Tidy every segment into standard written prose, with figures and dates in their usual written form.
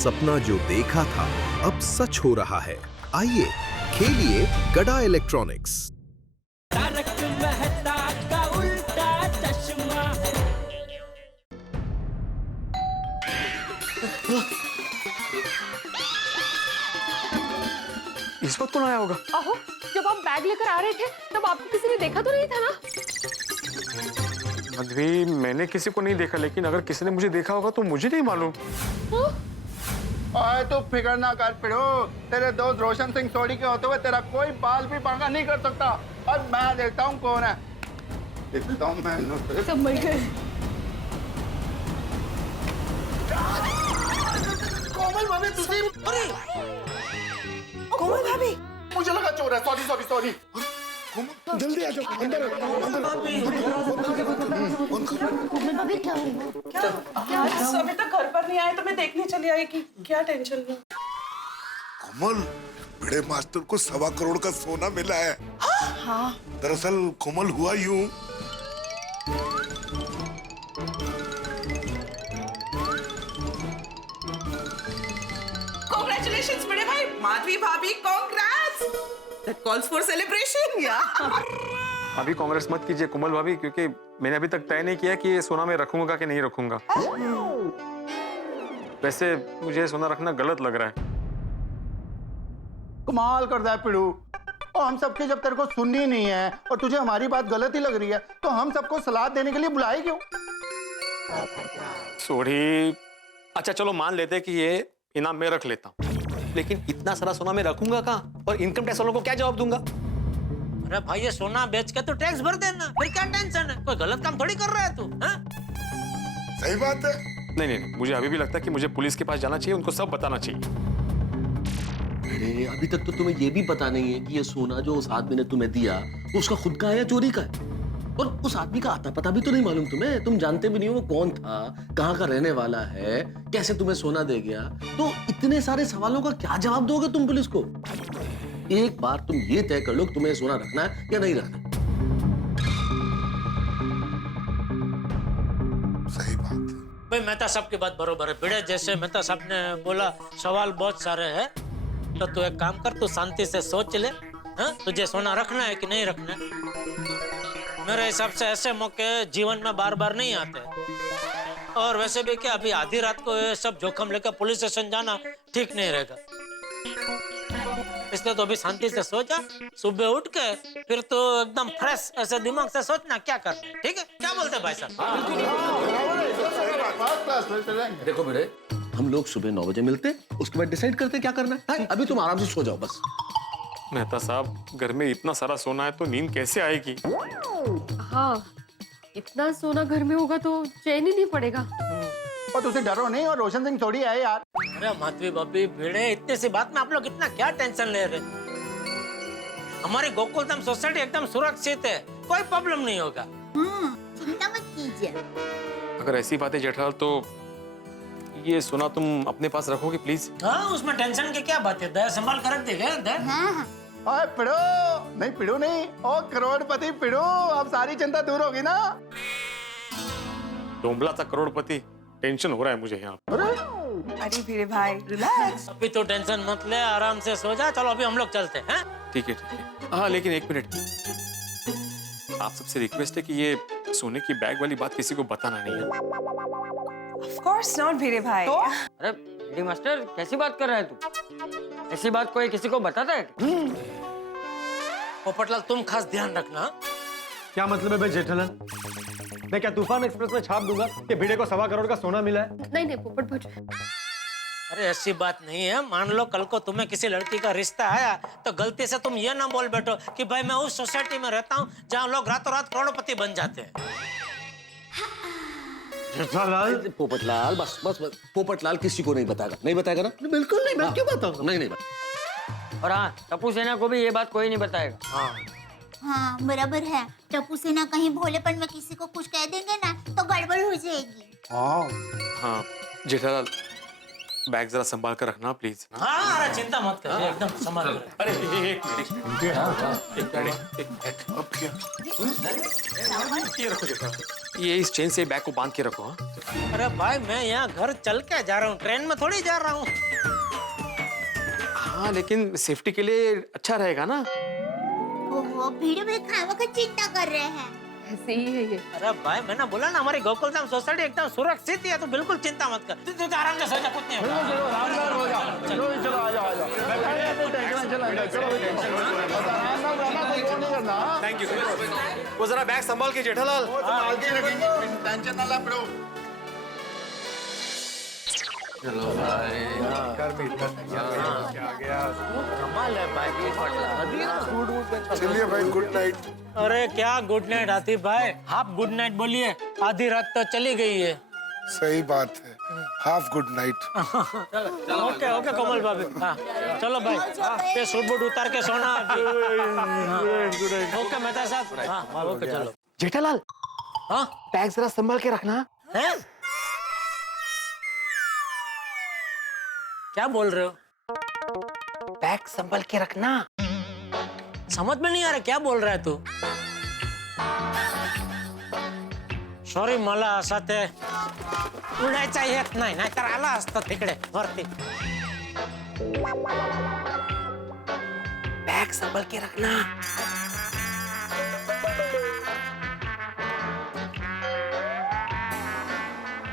सपना जो देखा था अब सच हो रहा है। आइए खेलिए गड़ा इलेक्ट्रॉनिक्स। तारक मेहता का उल्टा चश्मा। इस वक्त कौन आया होगा? अहो, जब आप बैग लेकर आ रहे थे तब आपको किसी ने देखा तो नहीं था ना? मधवी, मैंने किसी को नहीं देखा, लेकिन अगर किसी ने मुझे देखा होगा तो मुझे नहीं मालूम। आए तो फिक्र ना कर पिड़ो, तेरे दोस्त रोशन सिंह सोडी के होते हुए तेरा कोई बाल भी बांका नहीं कर सकता। और मैं देखता हूँ कौन है। देखता हूँ मैं। संभल कर। कोमल भाभी तुझे। अरे कोमल भाभी, मुझे लगा चोर है। Sorry sorry sorry. जल्दी आ जाओ अंदर। आज अभी तक घर पर नहीं आए तो मैं देखने चली आई कि क्या टेंशन है। कोमल, बड़े मास्टर को 1.25 करोड़ का सोना मिला है। हाँ। दरअसल कोमल हुआ यूं, Congratulations बड़े भाई, माधवी भाभी, congrats. That calls for celebration, yeah. अभी कांग्रेस मत कीजिए कोमल भाभी, क्योंकि मैंने अभी तक तय नहीं किया कि ये सोना मैं रखूंगा कि नहीं रखूंगा। वैसे मुझे सोना रखना गलत लग रहा है। कमाल करता है पिड़ू। और हम सबकी जब तेरे को सुननी नहीं है और तुझे हमारी बात गलत ही लग रही है तो हम सबको सलाह देने के लिए बुलाए क्यों? सॉरी। अच्छा चलो मान लेते हैं कि ये इनाम मैं रख लेता हूँ, लेकिन इतना सारा सोना मैं रखूंगा कहाँ और इनकम टैक्स वालों को क्या जवाब दूंगा? अरे भाई, ये सोना बेच के तो टैक्स भर देना, फिर क्या टेंशन है? कोई गलत काम थोड़ी कर रहा है तू, हाँ? सही बात है। नहीं नहीं, मुझे अभी भी लगता है कि मुझे पुलिस के पास जाना चाहिए, उनको सब बताना चाहिए। अरे अभी तक तो तुम्हें ये भी पता नहीं है कि ये सोना जो उस आदमी ने तुम्हें दिया वो उसका खुद का है या चोरी का है। और उस आदमी का आता पता भी तो नहीं मालूम तुम्हें, तुम जानते भी नहीं हो वो कौन था, कहाँ का रहने वाला है, कैसे तुम्हें सोना दे गया। तो इतने सारे सवालों का क्या जवाब दोगे तुम पुलिस को? एक बार तुम ये तय कर लो कि तुम्हें सोना रखना है या नहीं रखना। सही बात है। भाई मेहता साहब की बात बरोबर है। भिड़े जैसे मेहता साहब ने बोला सवाल बहुत सारे हैं, तो तू एक काम कर, तू शांति से सोच ले, हाँ? तुझे सोना रखना है कि नहीं रखना है? मेरे हिसाब से ऐसे मौके जीवन में बार बार नहीं आते। और वैसे भी क्या, अभी आधी रात को ये सब जोखम लेकर पुलिस स्टेशन जाना ठीक नहीं रहेगा। इसलिए तो अभी शांति से सोचा, सुबह उठ के फिर तो एकदम फ्रेश ऐसे दिमाग से सोचना क्या करना है। ठीक है, क्या बोलते हैं भाई साहब? देखो बेटे, हम लोग सुबह 9 बजे मिलते, उसके बाद डिसाइड करते क्या करना है। अभी तुम आराम से सो जाओ बस। मेहता साहब, घर में इतना सारा सोना है तो नींद कैसे आएगी? हाँ, इतना सोना घर में होगा तो चैन ही नहीं पड़ेगा। और तुझे डरो नहीं, और रोशन सिंह थोड़ी है यार। अरे माधवी भाभी, भिड़े, इतनी सी बात में आप लोग इतना क्या टेंशन ले रहे? हमारी गोकुलधाम सोसाइटी एकदम सुरक्षित है, कोई प्रॉब्लम नहीं होगा। चिंता मत कीजिए। अगर ऐसी बातें जेठालाल, तो ये सोना तुम अपने पास रखोगे प्लीज? हाँ, उसमें टेंशन की क्या बात है, दया संभाल कर रख देगा। हाँ। ओए पिड़ो, नहीं पिड़ो नहीं, ओ करोड़पति पिड़ो, अब सारी चिंता दूर होगी ना। डोंबला सा करोड़पति, टेंशन हो रहा है मुझे यहाँ। अरे भिड़े भाई, रिलैक्स। अभी तो टेंशन मत ले, आराम से सो जा। चलो अभी हम लोग चलते हैं। ठीक है ठीक है। हाँ लेकिन एक मिनट, आप सबसे रिक्वेस्ट है कि ये सोने की बैग वाली बात किसी को बताना नहीं है। Of course not भिड़े भाई। तो? अरे डी मास्टर, कैसी बात कर रहा है तू? ऐसी बात कोई किसी को बताता है? पोपटलाल, तुम खास ध्यान रखना। क्या मतलब है भाई जेठालाल? मैं क्या तूफान एक्सप्रेस में छाप दूंगा कि भिड़े को 1.25 करोड़ का सोना मिला है? नहीं नहीं पोपट भोज, अरे ऐसी बात नहीं है। मान लो कल को तुम्हें किसी लड़की का रिश्ता आया तो गलती से तुम ये ना बोल बैठो कि भाई मैं उस सोसाइटी में रहता हूँ जहाँ लोग रातों रात करोड़पति बन जाते हैं। जेठालाल, पोपटलाल, बस बस बस। पोपटलाल किसी को नहीं बताएगा, नहीं बताएगा ना? बिल्कुल नहीं, मैं क्यों बताऊंगा? नहीं नहीं। और हाँ, टप्पू सेना को भी ये बात कोई नहीं बताएगा। हाँ, हाँ बराबर है। टप्पू से ना कहीं भोलेपन में किसी को कुछ कह देंगे ना तो गड़बड़ हो जाएगी। हाँ जेठालाल, बैग जरा संभाल कर रखना प्लीज। हाँ, अरे चिंता मत कर, एकदम संभाल कर। अरे एक मिनट, अब क्या? ये रखो जेठालाल। ये इस चेन से बैग को बांध के रखो। हाँ अरे भाई मैं यहाँ घर चल के जा रहा हूँ, ट्रेन में थोड़ी जा रहा हूँ। हाँ लेकिन सेफ्टी के लिए अच्छा रहेगा ना। ओहो, भिड़े भाई खावा का चिंता कर रहे हैं। ऐसे ही है ये। अरे भाई मैंने बोला ना हमारी गोकुलधाम सोसाइटी एकदम सुरक्षित है, तो बिल्कुल चिंता मत कर। तू आराम से सो जा, कुछ नहीं होगा। Thank you. वो जरा बैग संभाल के जेठालाल। संभाल के रखेंगे, टेंशन ना ला पड़ो। चलो भाई। कमाल है भाई। चलिए भाई, गुड नाइट। अरे क्या गुड नाइट आती भाई, आप गुड नाइट बोलिए, आधी रात तो चली गई है। सही बात है, half good night. Okay okay Komal भाभी, हाँ चलो भाई, ये सूट बूट उतार के सोना अभी। ओके मेहता साहब, हाँ ओके चलो। जेठालाल, हाँ बैग जरा संभाल के रखना। हैं? क्या बोल रहे हो? बैग संभाल के रखना। समझ में नहीं आ रहा क्या बोल रहा है तू? सॉरी मला असं ते उडायचा येत नाही, नाहीतर आला असतं तिकडे वरती. बैग संभाल के रखना।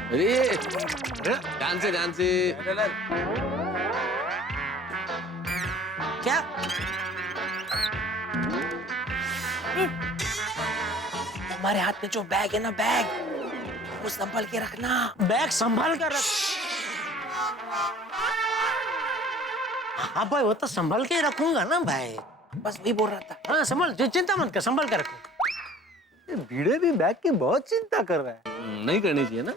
अरे ध्यान से ध्यान से। क्या? हमारे हाथ में जो बैग है ना, बैग वो संभाल के रखना। बैग संभाल कर रख। हाँ भाई वो तो संभाल के ही रखूंगा ना भाई, बस वही बोल रहा था। हाँ संभाल, चिंता मत कर, संभाल कर रखो। भिड़े भी बैग की बहुत चिंता कर रहा है। नहीं करनी चाहिए ना।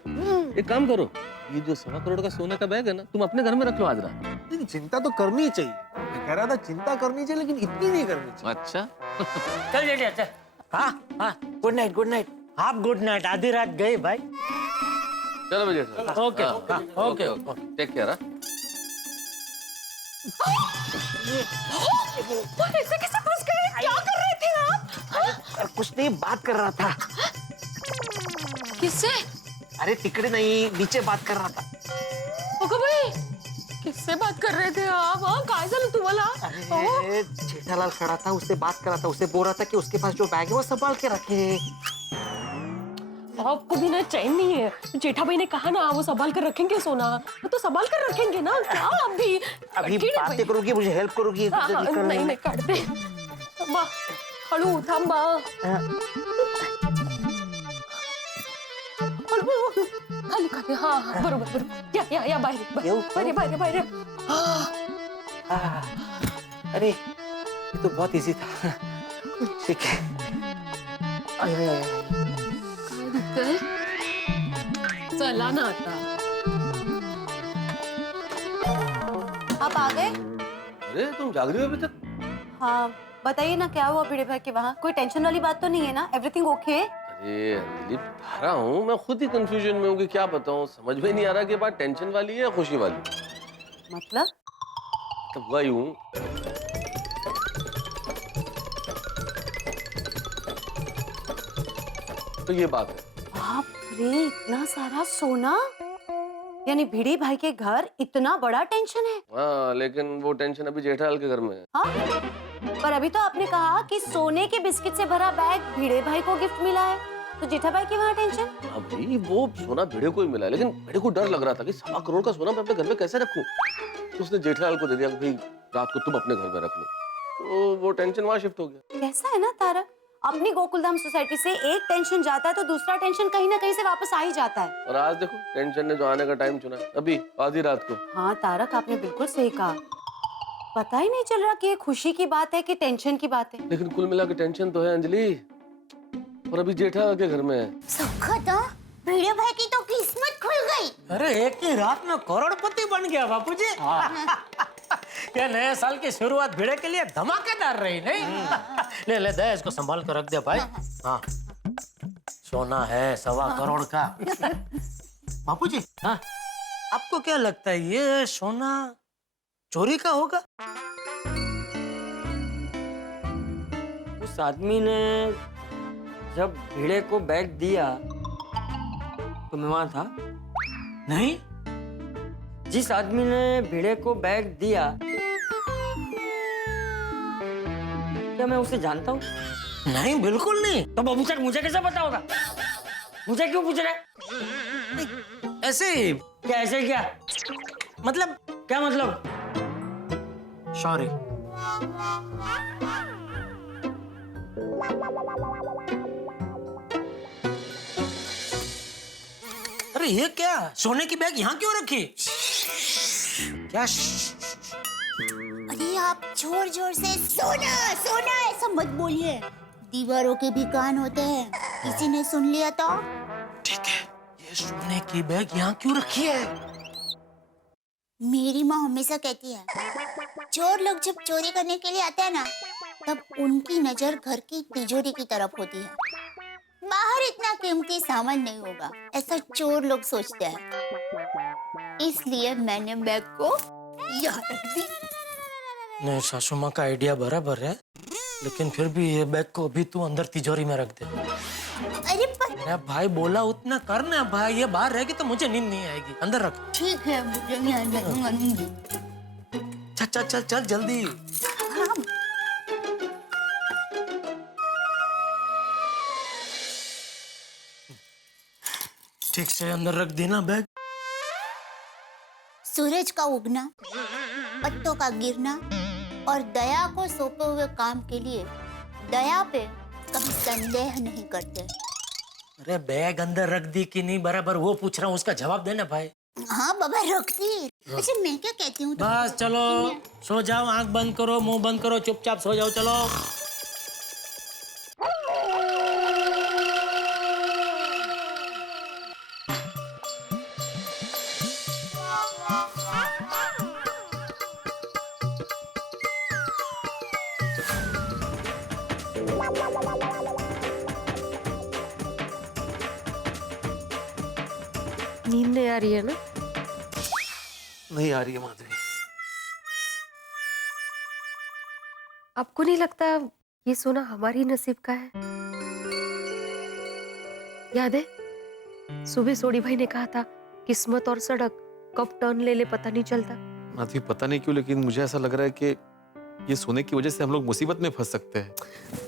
एक काम करो, ये जो 1.25 करोड़ का सोने का बैग है ना, तुम अपने घर में रख लो आज रात। लेकिन चिंता तो करनी ही चाहिए। मैं कह रहा था चिंता करनी चाहिए, लेकिन इतनी नहीं करनी चाहिए। अच्छा। चल जेठिया चल। हाँ हाँ गुड नाइट, गुड नाइट। आप गुड नाइट, आधी रात गई भाई। चलो बजे। Okay okay take care. ऐसे कैसे फंस गए? क्या कर रहे थे आप? कुछ नहीं, बात कर रहा था। किससे? अरे तिकडे नहीं, नीचे बात कर रहा था। ओके भाई, किससे बात कर रहे थे आप? हाँ काय झालं तुम्हाला? अरे जेठालाल खड़ा था, उससे बात कर रहा था, उससे बोल रहा था कि उसके पास जो बैग है वो संभाल के रखे। आपको भी ना चैन नहीं है। जेठा भाई ने कहा ना वो संभाल कर रखेंगे सोना, तो संभाल कर रखेंगे ना। क्या अभी बातें करोगी, मुझे हेल्प करोगी। नहीं नहीं काढते. थांबा, हळू थांबा. खाली खाली, हाँ हाँ बरोबर बरोबर. या बाहेर बाहेर. अरे ये तो बहुत इजी था। ठीक है। चला ना आता. आप आ गए? अरे तुम जाग रही हो अभी तक? हाँ बताइए ना, क्या हुआ भिड़े भाई के वहाँ? कोई टेंशन वाली बात तो नहीं है ना? Everything okay? अरे अंजलि बता रहा हूँ, मैं खुद ही कंफ्यूजन में हूँ कि क्या बताऊँ। समझ में नहीं आ रहा कि बात टेंशन वाली है या खुशी वाली। मतलब? तब हुआ यूं, तो ये बात है। बाप रे, इतना सारा सोना? यानी भिड़ी भाई के घर इतना बड़ा टेंशन है? हाँ लेकिन वो टेंशन अभी जेठालाल के घर में है। हाँ? पर अभी तो आपने कहा कि सोने के बिस्किट से भरा बैग भिड़े भाई को गिफ्ट मिला है, तो जेठा भाई की वहाँ टेंशन? अभी वो सोना भिड़े को ही मिला है, लेकिन भिड़े को डर लग रहा था कि 1.25 करोड़ का सोना मैं अपने घर में कैसे रखूं। तो उसने जेठालाल को दे दिया कि भाई रात को तुम अपने घर में रख लो। तो वो टेंशन वहाँ शिफ्ट हो गया। कैसा है ना तारक, अपनी गोकुलधाम सोसाइटी से एक टेंशन जाता है तो दूसरा टेंशन कहीं ना कहीं से वापस आ ही जाता है। और आज देखो टेंशन ने जो आने का टाइम चुना, अभी आधी रात को। हाँ तारक, आपने बिल्कुल सही कहा। पता ही नहीं चल रहा कि ये खुशी की बात है कि टेंशन की बात है। लेकिन कुल मिला के टेंशन तो है अंजलि, और अभी जेठालाल के घर में है। सुखद, भिड़े भाई की तो किस्मत खुल गई। अरे एक ही रात में करोड़पति बन गया बापूजी। ये नए साल की शुरुआत भिड़े के लिए धमाकेदार रही नहीं? ले ले दे, इसको संभाल कर रख दे भाई। हाँ सोना है 1.25 करोड़ का। बापूजी, हाँ आपको क्या लगता है ये सोना चोरी का होगा? उस आदमी ने जब भिड़े को बैग दिया तो मैं वहां था। नहीं? जिस आदमी ने भिड़े को बैग दिया, क्या मैं उसे जानता हूँ? नहीं, बिल्कुल नहीं। तो बाबू तक मुझे कैसे पता होगा? मुझे क्यों पूछ रहे? ऐसे ही। क्या ऐसे क्या? मतलब क्या मतलब? सॉरी। अरे ये क्या? सोने की बैग यहाँ क्यों रखी? क्या? अरे आप जोर जोर से सोना सोना ऐसा मत बोलिए, दीवारों के भी कान होते हैं, किसी ने सुन लिया तो? ठीक है, ये सोने की बैग यहाँ क्यों रखी है? मेरी माँ हमेशा कहती है, चोर लोग जब चोरी करने के लिए आते हैं ना, तब उनकी नजर घर की तिजोरी की तरफ होती है। बाहर इतना कीमती सामान नहीं होगा, ऐसा चोर लोग सोचते हैं। इसलिए मैंने बैग को यहाँ रख दी। नहीं, सासू माँ का आइडिया बराबर है, लेकिन फिर भी ये बैग को अभी तू अंदर तिजोरी में रख दे। अरे मेरा भाई बोला उतना करना भाई, ये बाहर रहेगी तो मुझे नींद नहीं आएगी। अंदर रख। ठीक है, मुझे यहाँ रखूंगी। चल चल चल चल जल्दी। हाँ। ठीक से अंदर रख देना बैग। सूरज का उगना, पत्तों का गिरना और दया को सौंपे हुए काम के लिए दया पे कभी संदेह नहीं करते। अरे बैग अंदर रख दी कि नहीं बराबर वो पूछ रहा हूँ, उसका जवाब देना भाई। हाँ बाबा रख दी। अच्छा मैं क्या कहती हूँ? बस चलो सो जाओ, आंख बंद करो, मुंह बंद करो, चुपचाप सो जाओ। चलो नींद नहीं आ रही है ना? नहीं आ रही है माधवी। आपको नहीं लगता ये सोना हमारी नसीब का है? याद है सुबह सोडी भाई ने कहा था, किस्मत और सड़क कब टर्न ले ले पता नहीं चलता। माधवी पता नहीं क्यों, लेकिन मुझे ऐसा लग रहा है कि ये सोने की वजह से हम लोग मुसीबत में फंस सकते हैं।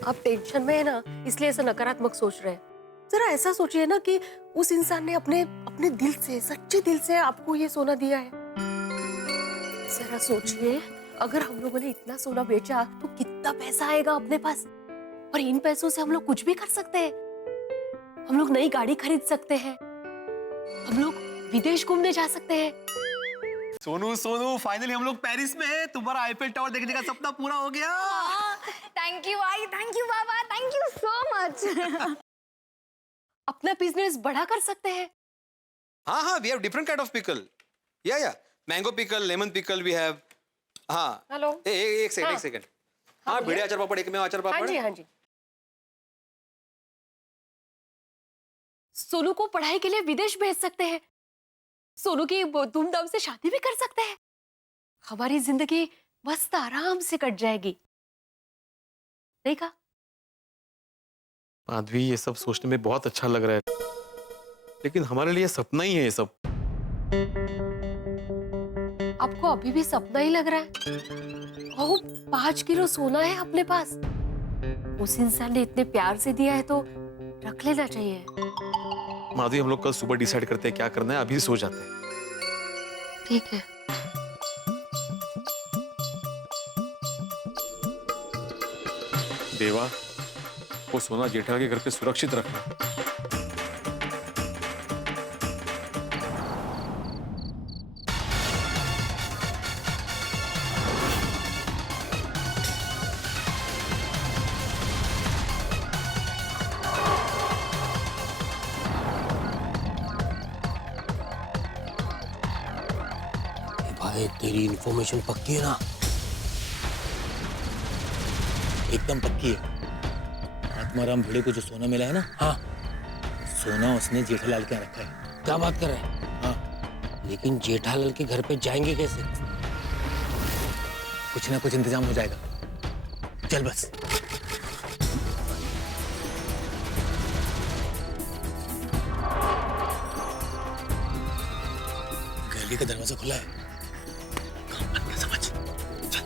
आप टेंशन में है ना, इसलिए ऐसा नकारात्मक सोच रहे हैं। जरा ऐसा सोचिए ना कि उस इंसान ने अपने अपने दिल से, सच्चे दिल से आपको ये सोना दिया है। जरा सोचिए, अगर हम लोगों ने इतना सोना बेचा तो कितना पैसा आएगा अपने पास, और इन पैसों से हम लोग कुछ भी कर सकते हैं। हम लोग नई गाड़ी खरीद सकते हैं, हम लोग विदेश घूमने जा सकते हैं। सोनू सोनू फाइनली हम लोग पेरिस में हैं। तुम्हारा आईफेल टावर देखने का सपना पूरा हो गया। थैंक यू भाई, thank you Baba, thank you so much. अपना बिजनेस बड़ा कर सकते हैं। हाँ हाँ, we have different kind of pickle. Yeah. Mango pickle, lemon pickle we have. हाँ. हेलो। एक सेकंड. हाँ, भिड़े अचार पापड़, एक में अचार पापड़. हाँ जी। सोनू को पढ़ाई के लिए विदेश भेज सकते हैं। सोनू की धूमधाम से शादी भी कर सकते हैं। हमारी जिंदगी मस्त आराम से कट जाएगी, नहीं कहा? माधवी ये सब सोचने में बहुत अच्छा लग रहा है, लेकिन हमारे लिए सपना ही है ये सब। आपको अभी भी सपना ही लग रहा है? ओह, 5 किलो सोना है अपने पास। उस इंसान ने इतने प्यार से दिया है तो रख लेना चाहिए। माधवी हम लोग कल सुबह डिसाइड करते हैं क्या करना है, अभी सो जाते हैं। ठीक है। देवा, वो सोना जेठा के घर पे सुरक्षित रखना। भाई तेरी इन्फॉर्मेशन पक्की है ना? एकदम पक्की है। आत्माराम भिड़े को जो सोना मिला है ना, हाँ, सोना उसने जेठालाल के यहाँ रखा है। क्या बात कर रहे हैं? हाँ, लेकिन जेठालाल के घर पे जाएंगे कैसे? कुछ ना कुछ इंतजाम हो जाएगा। चल बस। खिड़की का दरवाजा खुला है। काम बन गया समझ। चल।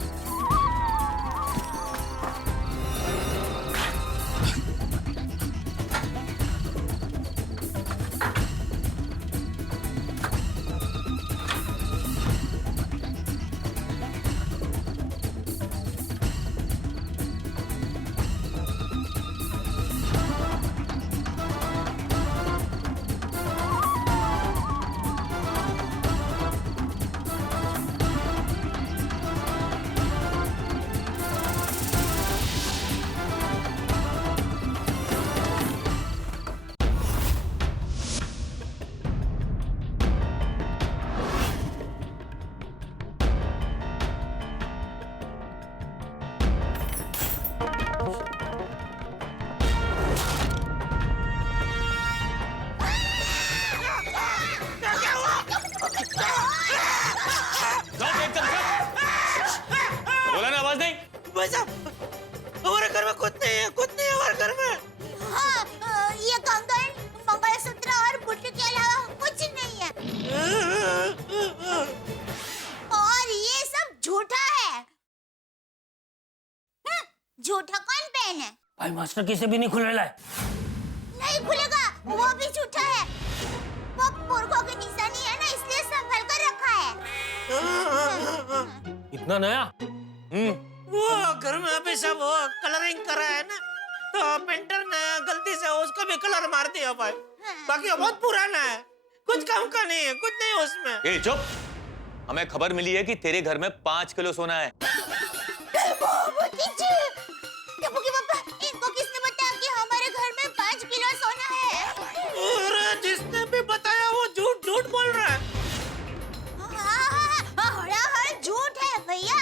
बोला ना, आवाज नहीं। भाई साहब, हमारे घर में कुछ नहीं है, कुछ नहीं है हमारे घर में। हाँ, ये कंगन, मंगलसूत्र और बुट्टी के अलावा कुछ नहीं है। और ये सब झूठा है। झूठा कौन पहने? भाई मास्टर किसे भी नहीं खुलने लाए। नहीं खुलेगा, वो भी झूठा है। वो पुरखों की निशानी है ना, इसलिए संभल कर रखा है। इतना नया? वो घर में अभी सब वो कलरिंग करा है ना, तो पेंटर ने गलती से उसको भी कलर मार दिया भाई। बाकी वो बहुत पुराना है, कुछ काम का नहीं है, कुछ नहीं है उसमें। ए चुप, हमें खबर मिली है कि तेरे घर में 5 किलो सोना है। इनको किसने बताया कि हमारे घर में 5 किलो सोना है? और जिसने भी बताया वो झूठ झूठ बोल रहा है। हाँ, झूठ है भैया।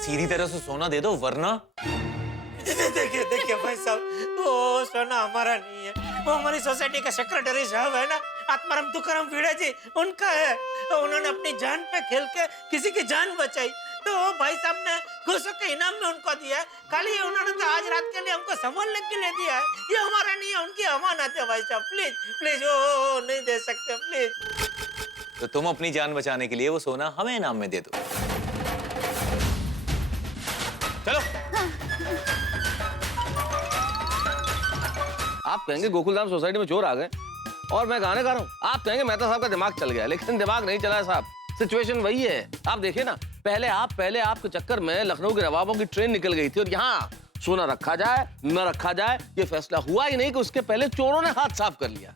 सीधी तरह से सोना दे दो वरना। देखिए देखिए भाई साहब, वो सोना हमारा नहीं है, वो हमारी सोसाइटी का सेक्रेटरी साहब है ना, आत्माराम तुकाराम भिड़े जी, उनका है। तो उन्होंने अपनी जान पे खेल के किसी की जान बचाई, तो भाई साहब ने खुशियों के इनाम में उनको दिया है। खाली उन्होंने तो आज रात के लिए हमको संभालने के लिए दिया है, ये हमारा नहीं है, उनकी अमानत है भाई साहब। प्लीज प्लीज, ओ नहीं दे सकते प्लीज। तो तुम अपनी जान बचाने के लिए वो सोना हमें इनाम में दे दो। चलो। आप कहेंगे गोकुलधाम सोसाइटी में चोर आ गए और मैं गाने गा रहा हूँ। आप कहेंगे मेहता साहब का दिमाग चल गया, लेकिन दिमाग नहीं चला है साहब। सिचुएशन वही है। आप देखिए ना, पहले आपके चक्कर में लखनऊ के नवाबों की ट्रेन निकल गई थी और यहाँ सोना रखा जाए न रखा जाए ये फैसला हुआ ही नहीं कि उसके पहले चोरों ने हाथ साफ कर लिया।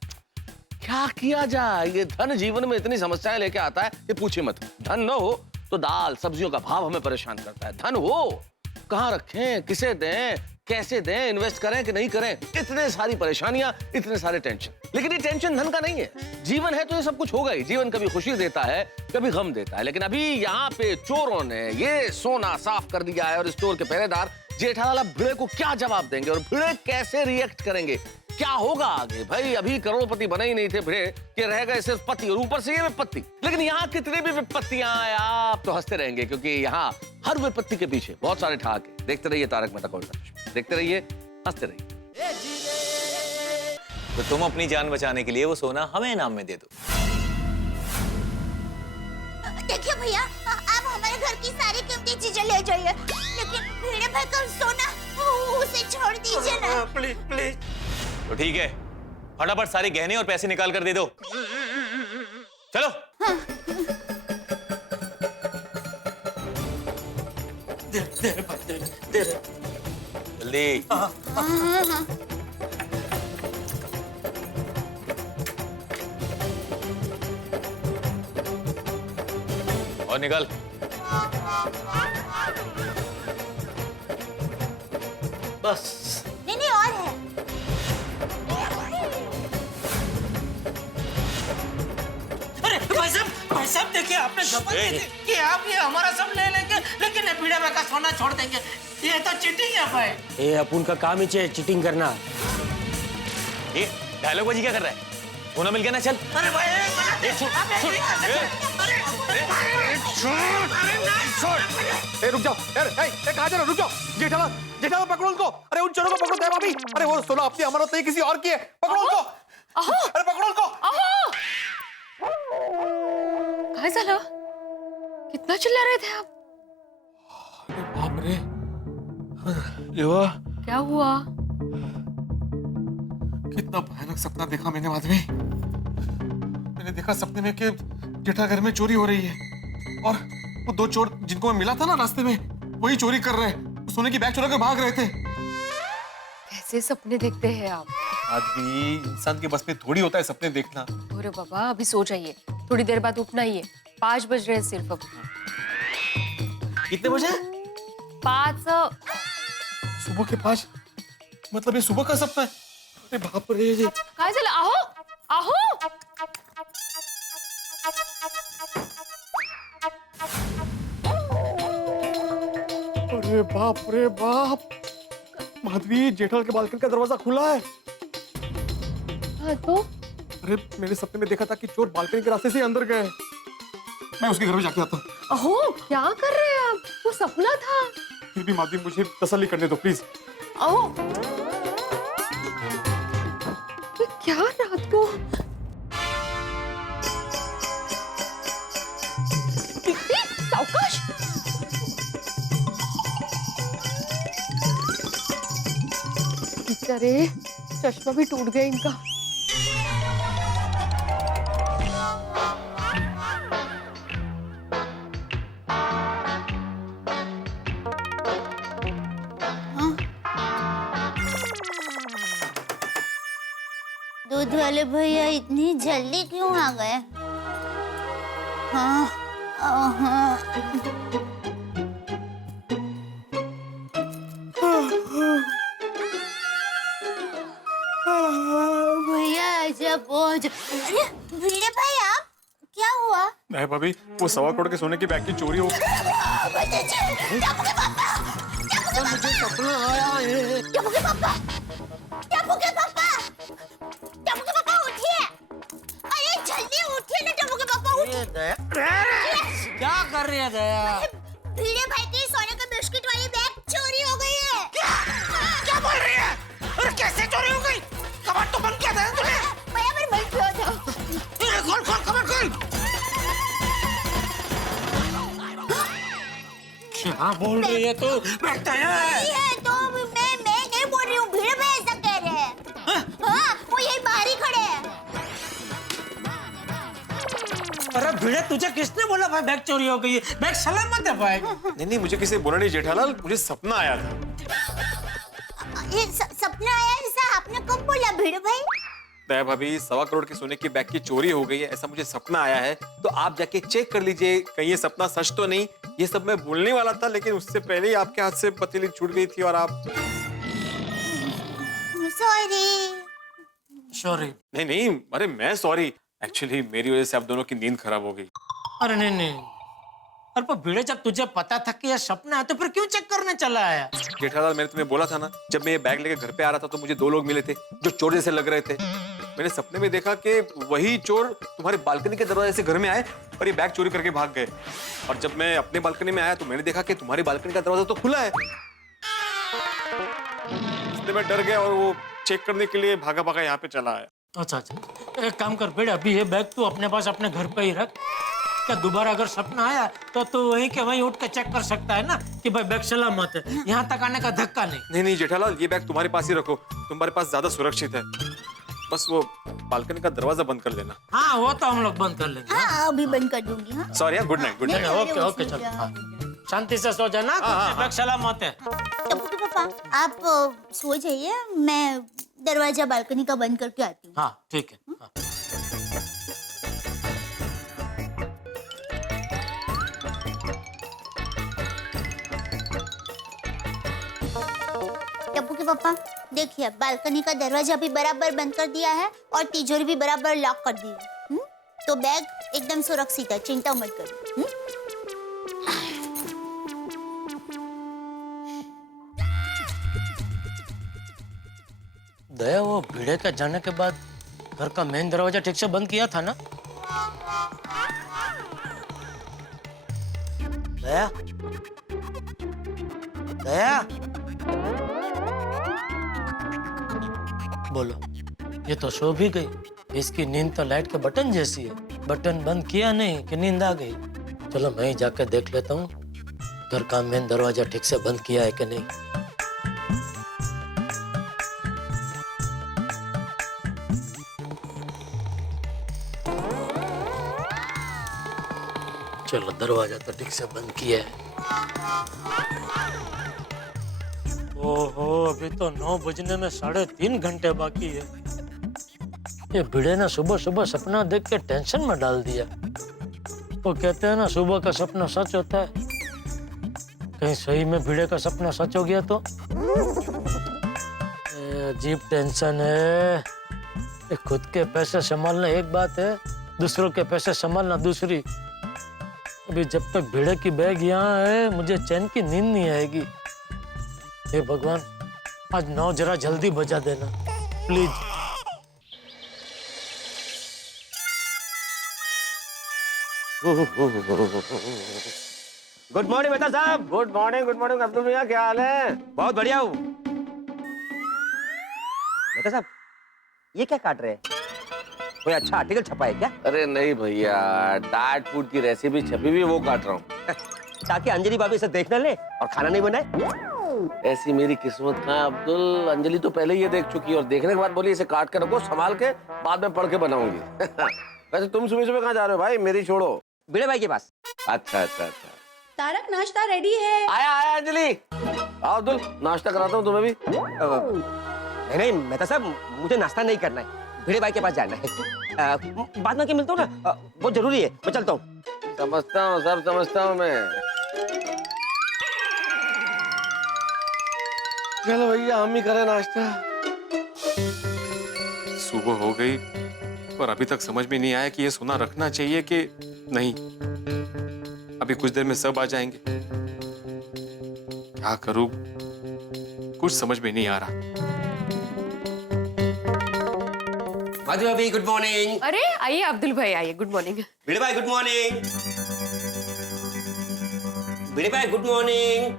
क्या किया जाए? ये धन जीवन में इतनी समस्याएं लेके आता है कि पूछे मत। धन न हो तो दाल सब्जियों का भाव हमें परेशान करता है। धन हो, कहाँ रखें, किसे दें, कैसे दें, इन्वेस्ट करें कि नहीं करें, इतने सारी परेशानियां, इतने सारे टेंशन। लेकिन ये टेंशन धन का नहीं है। जीवन है तो ये सब कुछ होगा ही। जीवन कभी खुशी देता है, कभी गम देता है। लेकिन अभी यहाँ पे चोरों ने ये सोना साफ कर दिया है और स्टोर के पहरेदार जेठालाल भिड़े को क्या जवाब देंगे और भिड़े कैसे रिएक्ट करेंगे, क्या होगा आगे? भाई अभी करोड़पति बने ही नहीं थे भिड़े कि रह गए सिर्फ पति और ऊपर से ये विपत्ति। लेकिन यहाँ कितनी भी विपत्तियां आए आप तो हंसते रहेंगे, क्योंकि यहाँ हर विपत्ति के पीछे बहुत सारे ठहाके। देखते रहिए तारक मेहता का उल्टा चश्मा, देखते रहिए, हंसते रहिए। तो तुम अपनी जान बचाने के लिए वो सोना हमें इनाम में दे दो। देखिए भैया, आप हमारे घर की सारी कीमती चीजें ले जाइए, लेकिन भिड़े भाई का सोना उसे छोड़ दीजिए ना। Please please. तो ठीक है, फटाफट सारे गहने और पैसे निकाल कर दे दो। चलो। दे जल्दी। और निकाल। बस। नहीं और है। अरे भाई साहब देखिए, आपने शपथ दी थी कि आप ये हमारा सब ले लेंगे, लेकिन भिड़े भाई का सोना छोड़ देंगे। ये तो चीटिंग है भाई। ये अपन का काम ही है चीटिंग करना। ये डायलॉग बाजी क्या कर रहा है? सोना मिल गया ना, चल। अरे भाई रुक जाओ यार, कहाँ जा रहे हो? रुक जाओ। जेठालाल पकड़ो उनको। अरे उन चोरों को पकड़ो दे भाभी। अरे वो सोना अपनी अमानत नहीं किसी और की है, पकड़ो उनको। अरे पकड़ो उनको। काय झालं? कितना चिल्ला रहे थे आप? अरे बाप रे, युवा, क्या हुआ? कितना भयानक सपना देखा मैंने माधवी। मैंने देखा सपने में कि जेठा घर में चोरी हो रही है और वो दो चोर जिनको मैं मिला था ना रास्ते में, वही चोरी कर रहे हैं। सोने की बैग चुरा कर भाग रहे थे। कैसे सपने देखते हैं आप? आदमी इंसान के बस में थोड़ी होता है सपने देखना। अरे बाबा, अभी सो जाइए, थोड़ी देर बाद उठना ही है। 5 बज रहे हैं सिर्फ अभी। कितने बजे? 5। सुबह के 5? मतलब ये सुबह का सपना है? अरे बाप रे। काय झालं? आहो आहो, अरे बाप रे बाप, माधवी जेठालाल के बालकनी का दरवाजा खुला है। हाँ तो? अरे मैंने सपने में देखा था कि चोर बालकनी के रास्ते से अंदर गए। मैं उसके घर में जाके आता हूँ। अहो, क्या कर रहे हैं आप? वो सपना था। फिर भी माधवी मुझे तसल्ली करने दो प्लीज। अहो, ये क्या रात को? सावकाश। बेचारे, चश्मा भी टूट गया इनका। दूध वाले भैया इतनी जल्दी क्यों आ गए? हाँ, हाँ। भैया आजा पहुंच। अरे भिड़े भाई, आप क्या हुआ? नहीं भाभी, वो 1.25 करोड़ के सोने की बैग की चोरी हो। मुझे सपना आया है। टप्पू के पापा, टप्पू के पापा, टप्पू के पापा उठिए। अरे जल्दी उठिए ना टप्पू के पापा, उठिए। क्या कर रही है दया? भिड़े भाई की सोने का बिस्किट वाली बैग चोरी हो गई है। क्या बोल रही है? और कैसे चोरी हो गई? कबाड़ तो बंद किया था ना तूने? भैया मेरे बंद किया था। खोल खोल कबाड़ खोल। क्या बोल रही है तू? बैठता है तो मैं नहीं बोल रही हूँ, भिड़े भाई ऐसा कह रहे हैं। हाँ, वो यही बाहर ही खड़े हैं। अरे भिड़े, तुझे किसने बोला भाई बैग चोरी हो गई है? बैग सलामत है भाई। नहीं, मुझे किसी ने बोला नहीं जेठालाल, मुझे सपना आया था। ये सपना आया ऐसा आपने कब बोला भिड़े भाई? दया भाभी, 1.25 करोड़ के सोने की बैग की चोरी हो गई है, ऐसा मुझे सपना आया है। तो आप जाके चेक कर लीजिए कहीं ये सपना सच तो नहीं। ये सब मैं बोलने वाला था, लेकिन उससे पहले ही आपके हाथ से पतीली छूट गई थी और आप। सॉरी। नहीं नहीं, अरे मैं सॉरी। एक्चुअली मेरी वजह से आप दोनों की नींद खराब हो गई। अरे नहीं नहीं, अरे पर भिड़े, जब तुझे पता था कि यह सपना है तो फिर क्यों चेक करने चला आया? जेठालाल, मैंने तुम्हें बोला था ना, जब मैं ये बैग लेकर घर पे आ रहा था तो मुझे 2 लोग मिले थे जो चोर जैसे लग रहे थे। मैंने सपने में देखा कि वही चोर तुम्हारे बालकनी के दरवाजे से घर में आए और ये बैग चोरी करके भाग गए। और जब मैं अपने बालकनी में आया तो मैंने देखा कि तुम्हारी बालकनी का दरवाजा तो खुला है। इसलिए मैं डर गया और वो चेक करने के लिए भागा भागा यहाँ पे चला आया। अच्छा अच्छा, एक काम कर भिड़े, अभी ये बैग तू अपने पास अपने घर पे ही रख। क्या दोबारा अगर सपना आया तो तू वहीं के वहीं उठ के चेक कर सकता है ना कि भाई बैग सलामत है, यहाँ तक आने का धक्का नहीं। नहीं नहीं जेठालाल, ये बैग तुम्हारे पास ही रखो, तुम्हारे पास ज्यादा सुरक्षित है। बस वो बालकनी का दरवाजा बंद कर देना। हाँ, वो तो हम लोग बंद कर लेंगे। हाँ, अभी बंद कर दूंगी। हाँ, sorry, good night. Good night. Okay okay, चलो शांति से सो जाना, बैग सलामत है। टप्पू के पापा, आप सो जाइए, मैं दरवाजा बालकनी का बंद करके आती हूँ। हाँ ठीक है। हाँ। टप्पू के पापा, देखिए बालकनी का दरवाजा भी बराबर बंद कर दिया है और तिजोरी भी बराबर लॉक कर दी है। तो बैग एकदम सुरक्षित है, चिंता मत करो। दया, वो भिड़े के जाने के बाद घर का मेन दरवाजा ठीक से बंद किया था ना? दया, दया, बोलो। ये तो सो भी गई, इसकी नींद तो लाइट के बटन जैसी है। बटन बंद किया नहीं कि नींद आ गई? चलो मैं ही जाकर देख लेता हूँ घर का मेन दरवाजा ठीक से बंद किया है कि नहीं। चलो दरवाजा तो ठीक से बंद किया है। ओहो, अभी तो 9 बजने में 3.5 घंटे बाकी है। ये भिड़े ने सुबह सुबह सपना देख के टेंशन में डाल दिया। वो कहते हैं ना, सुबह का सपना सच होता है। कहीं सही में भिड़े का सपना सच हो गया तो अजीब टेंशन है। ये खुद के पैसे संभालना एक बात है, दूसरों के पैसे संभालना दूसरी। अभी जब तक भिड़े की बैग यहाँ है मुझे चैन की नींद नहीं आएगी। हे भगवान, आज 9 जरा जल्दी बजा देना प्लीज। गुड मॉर्निंग मेहता साहब। गुड मॉर्निंग अब्दुल भैया, क्या हाल है? बहुत बढ़िया हूँ। बेटा साहब, ये क्या काट रहे हैं? कोई अच्छा आर्टिकल छपा है क्या? अरे नहीं भैया, डाइट फूड की रेसिपी छपी हुई वो काट रहा हूँ। ताकि अंजलि भाभी इसे देख न ले और खाना नहीं बनाए। ऐसी मेरी किस्मत का अब्दुल, अंजलि तो पहले ये देख चुकी है और देखने के बाद बोली इसे काट के रखो, संभाल के बाद में पढ़ के बनाऊंगी। वैसे तुम सुबह सुबह कहाँ जा रहे हो भाई? मेरी छोड़ो, भिड़े भाई के पास। अच्छा। तारक नाश्ता रेडी है। आया अंजलि। आओ अब्दुल, नाश्ता कराता हूँ तुम्हें भी। नहीं मेहता साहब, मुझे नाश्ता नहीं करना है, भिड़े भाई के पास जाना है। बाद में क्या मिलता हूँ ना, वो जरूरी है, मैं चलता हूँ। समझता हूँ, सब समझता हूँ मैं। चलो भैया, हम ही करें नाश्ता। सुबह हो गई पर अभी तक समझ में नहीं आया कि ये सोना रखना चाहिए कि नहीं। अभी कुछ देर में सब आ जाएंगे, क्या करूं कुछ समझ में नहीं आ रहा। माधवी भाभी गुड मॉर्निंग। अरे आइए अब्दुल भाई, आइए। Good morning. भिड़े भाई गुड मॉर्निंग। भिड़े भाई गुड मॉर्निंग।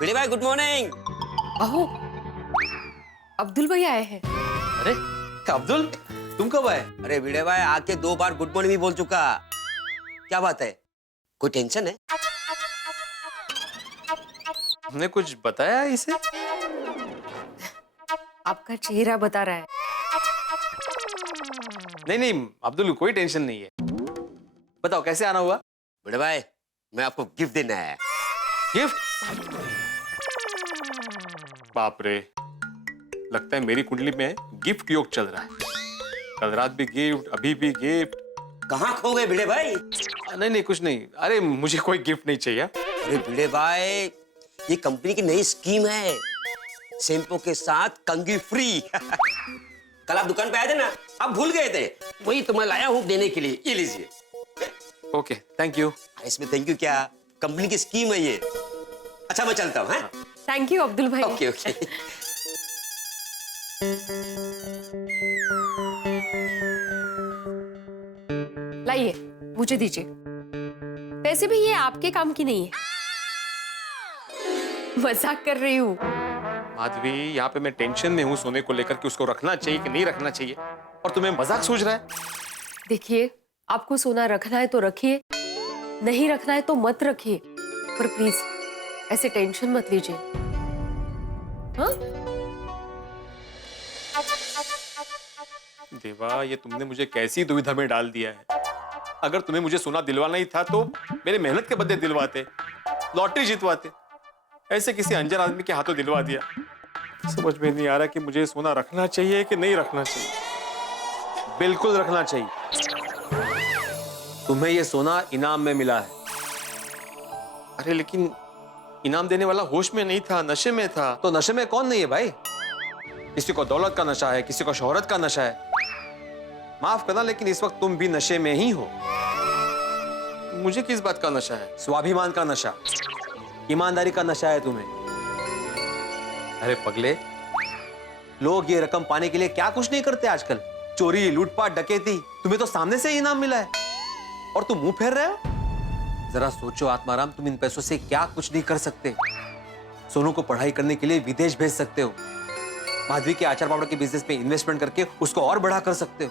भिड़े भाई गुड मॉर्निंग। अहो, अब्दुल भाई आए हैं। अरे अब्दुल, तुम कब आए? अरे भिड़े भाई आके 2 बार गुड मॉर्निंग भी बोल चुका। क्या बात है, कोई टेंशन है? हमने कुछ बताया इसे? आपका चेहरा बता रहा है। नहीं अब्दुल, कोई टेंशन नहीं है। बताओ कैसे आना हुआ? भिड़े भाई, मैं आपको गिफ्ट देना है। गिफ्ट? बाप रे, लगता है मेरी कुंडली में गिफ्ट योग चल रहा है। कल रात भी गिफ्ट, अभी भी गिफ्ट। कहाँ खो गए भिड़े भाई? नहीं कुछ नहीं। अरे मुझे कोई गिफ्ट नहीं चाहिए। अरे भिड़े भाई, ये कंपनी की नई स्कीम है, शैम्पू के साथ कंघी फ्री। कल आप दुकान पे आए थे ना, आप भूल गए थे, वही तुम्हें लाया हूँ देने के लिए। ये लीजिए। Okay, thank you. इसमें थैंक यू क्या, कंपनी की स्कीम है ये। अच्छा मैं चलता हूँ। थैंक यू अब्दुल भाई। ओके। लाइए, मुझे दीजिए। वैसे भी ये आपके काम की नहीं है, मजाक कर रही हूँ। माधवी, यहाँ पे मैं टेंशन में हूँ सोने को लेकर कि उसको रखना चाहिए कि नहीं रखना चाहिए, और तुम्हें मजाक सूझ रहा है। देखिए, आपको सोना रखना है तो रखिए, नहीं रखना है तो मत रखिए, पर प्लीज ऐसे टेंशन मत लीजिए। हाँ? देवा, ये तुमने मुझे कैसी दुविधा में डाल दिया है। अगर तुम्हें मुझे सोना दिलवाना ही था तो मेरे मेहनत के बदले दिलवाते, लॉटरी जितवाते। ऐसे किसी अनजान आदमी के हाथों दिलवा दिया। समझ में नहीं आ रहा कि मुझे सोना रखना चाहिए कि नहीं रखना चाहिए। बिल्कुल रखना चाहिए। तुम्हें ये सोना इनाम में मिला है। अरे लेकिन इनाम देने वाला होश में नहीं था, नशे में था। तो नशे में कौन नहीं है भाई? किसी को दौलत का नशा है, किसी को शोहरत का नशा है। माफ करना, लेकिन इस वक्त तुम भी नशे में ही हो। मुझे किस बात का नशा है? स्वाभिमान का नशा, ईमानदारी का नशा है तुम्हें। अरे पगले, लोग ये रकम पाने के लिए क्या कुछ नहीं करते आजकल। चोरी, लूटपाट, डकैती, तुम्हें तो सामने से ही इनाम मिला है और तुम मुंह फेर रहे हो। जरा सोचो आत्माराम, तुम इन पैसों से क्या कुछ नहीं कर सकते। सोनू को पढ़ाई करने के लिए विदेश भेज सकते हो। माधवी के आचार पापड़ के बिजनेस में इन्वेस्टमेंट करके उसको और बड़ा कर सकते हो।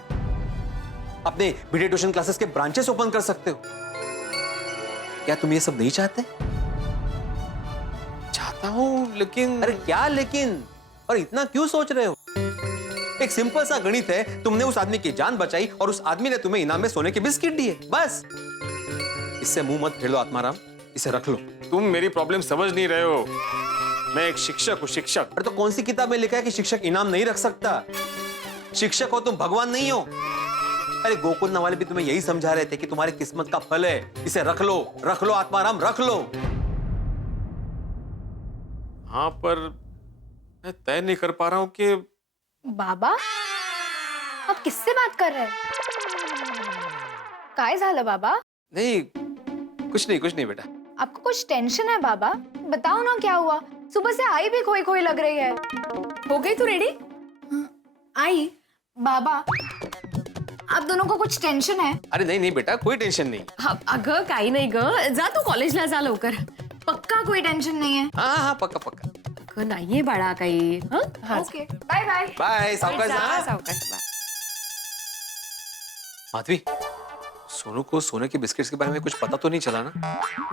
अपने वीडियो ट्यूशन क्लासेस के ब्रांचेस ओपन कर सकते हो। क्या तुम ये सब नहीं चाहते? चाहता हूँ लेकिन। अरे क्या लेकिन, और इतना क्यों सोच रहे हो? एक सिंपल सा गणित है, तुमने उस आदमी की जान बचाई और उस आदमी ने तुम्हें इनाम में सोने के बिस्किट दिए, बस। इससे मुंह मत फेर लो आत्माराम, इसे रख लो। तुम मेरी प्रॉब्लम समझ नहीं रहे हो। मैं एक शिक्षक हूँ, शिक्षक। अरे तो कौन सी किताब में लिखा है कि शिक्षक इनाम नहीं रख सकता? शिक्षक हो तुम, भगवान नहीं हो। अरे गोकुल वाले भी तुम्हें यही समझा रहे थे कि तुम्हारी किस्मत का फल है, इसे रख लो आत्माराम, रख लो। हाँ, पर मैं तय नहीं कर पा रहा हूँ कि। बाबा, आप किससे बात कर रहे हैं? काय झालं बाबा? नहीं, कुछ नहीं बेटा। आपको कुछ टेंशन है बाबा? बताओ ना क्या हुआ? सुबह से आई भी खोई खोई लग रही है। हो गई तू रेडी? आई बाबा, आप दोनों को कुछ टेंशन है? अरे नहीं बेटा, कोई टेंशन नहीं। अगं काही नाही ग, जा तू कॉलेजला जा लवकर। पक्का कोई टेंशन नहीं है? हाँ पक्का। अगं नाहीये बाळा काही। Okay, bye bye. बाय, सावकाश जा। सावकाश, बाय। माधवी, सोनू को सोने के बिस्किट्स के बारे में कुछ पता तो नहीं चला ना?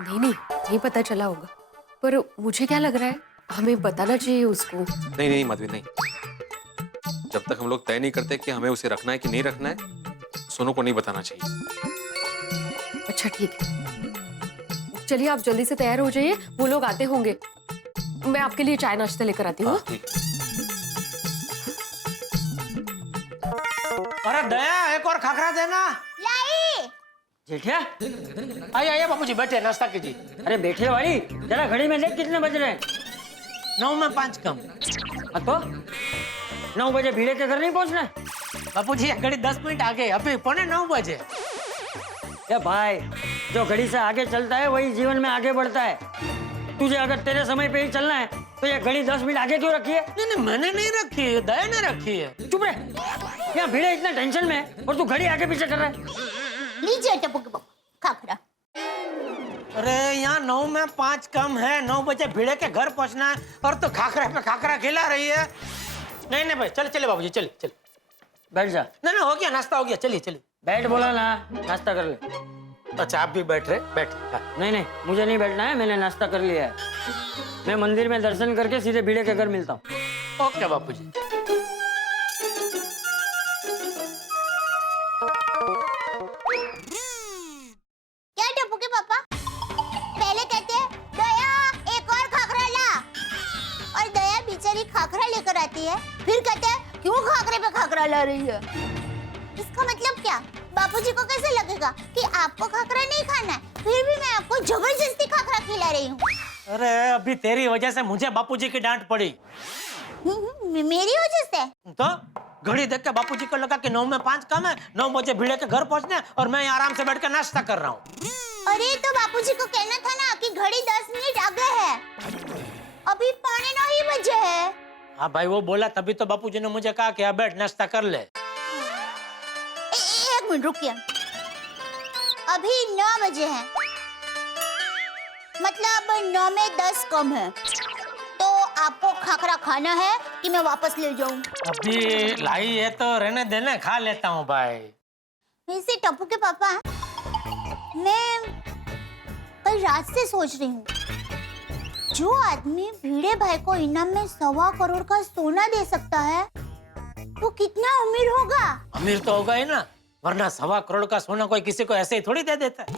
नहीं पता चला होगा, पर मुझे क्या लग रहा है हमें बताना चाहिए उसको। नहीं माधवी, नहीं। जब तक हम लोग तय नहीं करते कि हमें उसे रखना है कि नहीं रखना है, सोनू को नहीं बताना चाहिए। अच्छा ठीक है, चलिए आप जल्दी से तैयार हो जाइए, वो लोग आते होंगे। मैं आपके लिए चाय नाश्ता लेकर आती हूँ। अरे दया, एक और खाखरा देना। लाई। जेठिया, आइए बापूजी, बैठे, नाश्ता कीजिए। अरे बैठे भाई, जरा घड़ी में देख कितने बज रहे हैं। 9 में 5 कम। तो 9 बजे भीड़े के घर नहीं पहुंचना? बापूजी घड़ी 10 मिनट आगे, अभी 8:45 बजे। ये भाई, जो घड़ी से आगे चलता है वही जीवन में आगे बढ़ता है। तुझे अगर तेरे समय पे ही चलना है तो ये घड़ी 10 मिनट आगे क्यों रखी है? नहीं, मैंने नहीं रखी है, दया ने रखी है। चुप रहे, यहाँ भीड़े इतना टेंशन में है और तू घड़ी आगे पीछे कर रहा है। लीजिए टप्पू के पापा खाखरा। अरे यहाँ 9 में 5 कम है, 9 बजे भीड़े के घर पहुंचना है और तो खाखरा पे खाखरा खिला रही है। नहीं भाई, चले बाबूजी, चल बैठ जा। नहीं हो गया, नाश्ता हो गया, चलिए। बैठ बोला ना, नाश्ता कर ले। अच्छा आप भी बैठ रहे? बैठ। नहीं मुझे नहीं बैठना है, मैंने नाश्ता कर लिया है। मैं मंदिर में दर्शन करके सीधे भीड़े के घर मिलता हूँ। ओके बापूजी। क्या टप्पू के पापा? पहले कहते हैं दया एक और खाखरा ला, और दया बेचारी खाखरा लेकर आती है, फिर कहते हैं क्यों खाखरे पे खाखरा ला रही है? इसका मतलब क्या? बापूजी को कैसे लगेगा कि आपको खाखरा नहीं खाना है, फिर भी मैं आपको जबरदस्ती खाखरा खिला रही हूँ? अरे अभी तेरी वजह से मुझे बापूजी की डांट पड़ी। मेरी वजह से? तो घड़ी देख के बापूजी को लगा कि 9 में 5 कम है, 9 बजे भीड़े के घर पहुंचने, और मैं आराम से बैठ कर नाश्ता कर रहा हूँ। अरे तो बापूजी को कहना था ना कि घड़ी 10 मिनट आगे है, अभी 8:45 बजे है। हाँ भाई, वो बोला तभी तो बापूजी ने मुझे कहा कि अब बैठ नाश्ता कर ले। एक मिनट रुकिए, अभी 9 बजे हैं, मतलब 9 में 10 कम है, तो आपको खाखरा खाना है कि मैं वापस ले जाऊं? अभी लाई है तो रहने देना, खा लेता हूँ भाई। वैसे टप्पू के पापा, मैं कल रात से सोच रही हूँ, जो आदमी भीड़े भाई को इनाम में 1.25 करोड़ का सोना दे सकता है, वो कितना अमीर होगा? अमीर तो होगा ही ना, वरना 1.25 करोड़ का सोना कोई किसी को ऐसे ही थोड़ी दे देता है।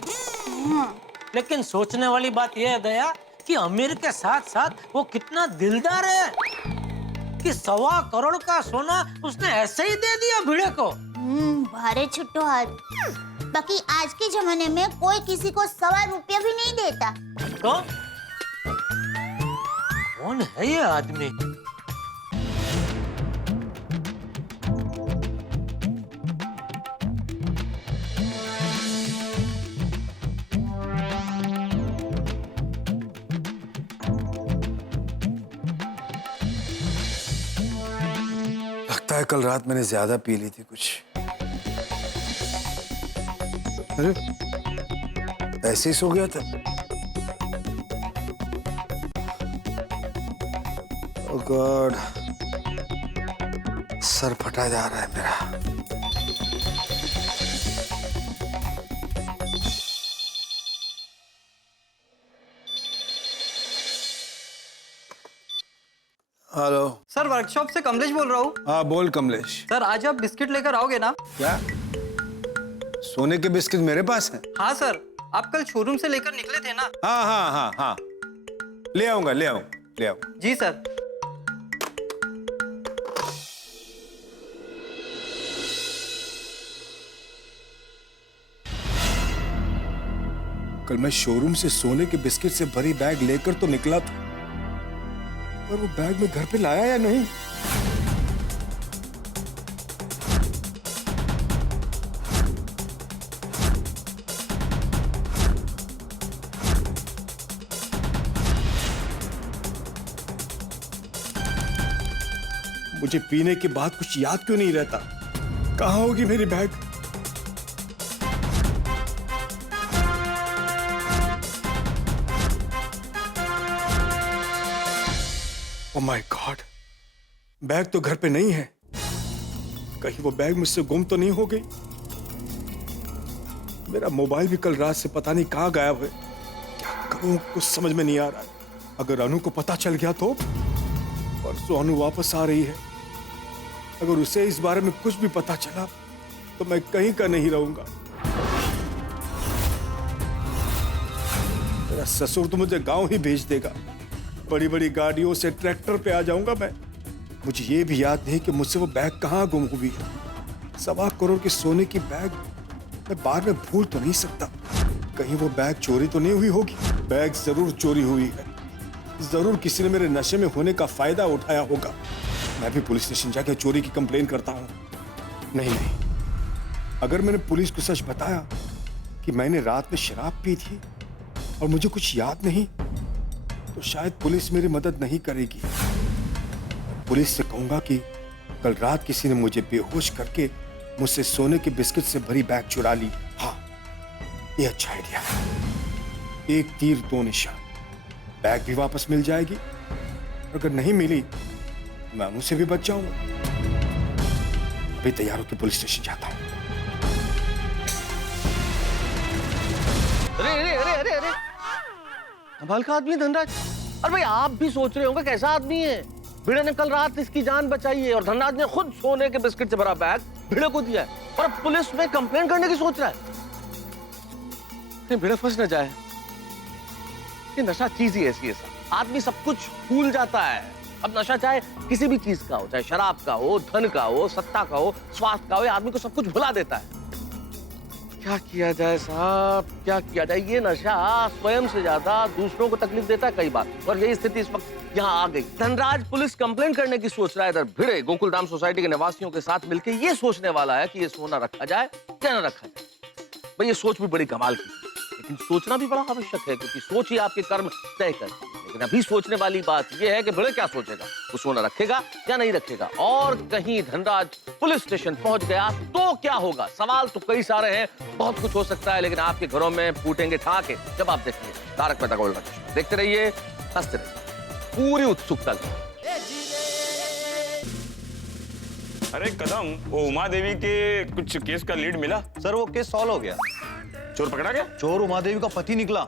लेकिन सोचने वाली बात यह है दया कि अमीर के साथ साथ वो कितना दिलदार है कि 1.25 करोड़ का सोना उसने ऐसे ही दे दिया भीड़े को। भारे छुट्टो हाथ। बाकी आज के जमाने में कोई किसी को 1.25 रुपया भी नहीं देता। तो कौन है ये आदमी? लगता है कल रात मैंने ज्यादा पी ली थी कुछ। अरे ऐसे ही सो गया था। ओह गॉड, सर फटा जा रहा है मेरा। हेलो सर, वर्कशॉप से कमलेश बोल रहा हूँ। हाँ बोल कमलेश। सर, आज आप बिस्किट लेकर आओगे ना? क्या सोने के बिस्किट मेरे पास हैं? हाँ सर, आप कल शोरूम से लेकर निकले थे ना? हाँ हाँ हाँ हाँ, ले आऊंगा ले आऊंगा। जी सर। कल मैं शोरूम से सोने के बिस्किट से भरी बैग लेकर तो निकला था, पर वो बैग मैं घर पे लाया या नहीं? मुझे पीने के बाद कुछ याद क्यों नहीं रहता? कहाँ होगी मेरी bag? Oh my God, bag तो घर पे नहीं है। कहीं वो बैग मुझसे गुम तो नहीं हो गई? मेरा मोबाइल भी कल रात से पता नहीं कहाँ गायब है। क्या करूं, कुछ समझ में नहीं आ रहा। अगर अनु को पता चल गया तो? परसों अनु वापस आ रही है, अगर उसे इस बारे में कुछ भी पता चला तो मैं कहीं का नहीं रहूंगा। मेरा ससुर तो मुझे गांव ही भेज देगा। बड़ी बड़ी गाड़ियों से ट्रैक्टर पे आ जाऊंगा मैं। मुझे ये भी याद नहीं कि मुझसे वो बैग कहाँ गुम हुई है। 1.25 करोड़ की सोने की बैग मैं बार में भूल तो नहीं सकता। कहीं वो बैग चोरी तो नहीं हुई होगी? बैग जरूर चोरी हुई है। जरूर किसी ने मेरे नशे में होने का फायदा उठाया होगा। मैं भी पुलिस स्टेशन जाकर चोरी की कंप्लेन करता हूँ। नहीं, अगर मैंने पुलिस को सच बताया कि मैंने रात में शराब पी थी और मुझे कुछ याद नहीं, तो शायद पुलिस मेरी मदद नहीं करेगी। पुलिस से कहूंगा कि कल रात किसी ने मुझे बेहोश करके मुझसे सोने के बिस्किट से भरी बैग चुरा ली। हाँ, ये अच्छा आइडिया है। एक तीर दो निशान। बैग भी वापस मिल जाएगी, अगर नहीं मिली मैं अनु से भी बच जाऊंगा। अभी तैयार होकर पुलिस स्टेशन जाता हूं। अरे अरे अरे अरे अरे, कमाल का आदमी धनराज। अरे भाई, आप भी सोच रहे होंगे कैसा आदमी है। भिड़े ने कल रात इसकी जान बचाई है और धनराज ने खुद सोने के बिस्किट से भरा बैग भिड़े को दिया है, और अब पुलिस में कंप्लेन करने की सोच रहा है। भिड़े फंस न जाए। ये नशा चीज ही ऐसी है सर, आदमी सब कुछ भूल जाता है। अब नशा चाहे किसी भी चीज का हो, चाहे शराब का हो, धन का हो, सत्ता का हो, स्वास्थ्य का हो, ये आदमी को सब कुछ भुला देता है। क्या किया जाए साहब, क्या किया जाए? ये नशा स्वयं से ज्यादा दूसरों को तकलीफ देता है कई बार, और यही स्थिति इस वक्त यहाँ आ गई। धनराज पुलिस कंप्लेन करने की सोच रहा है। इधर भिड़े गोकुलधाम सोसाइटी के निवासियों के साथ मिलकर ये सोचने वाला है कि ये सोना रखा जाए या न रखा जाए। भाई, ये सोच भी बड़ी कमाल की, लेकिन सोचना भी बड़ा आवश्यक है, क्योंकि सोच ही आपके कर्म तय करती है। लेकिन अभी सोचने वाली बात यह है कि भिड़े क्या सोचेगा, वो सोना रखेगा या नहीं रखेगा। और कहीं धनराज पुलिस स्टेशन पहुंच गया तो क्या होगा? सवाल तो कई सारे हैं, बहुत कुछ हो सकता है, लेकिन आपके घरों में फूटेंगे ठहाके जब आप देखेंगे तारक मेहता का उल्टा चश्मा। देखते रहिए, हंसते रहिए, पूरी उत्सुकता। अरे कदम, वो उमा देवी के कुछ केस का लीड मिला? सर, वो केस सॉल्व हो गया। चोर पकड़ा गया? चोर उमा देवी का पति निकला,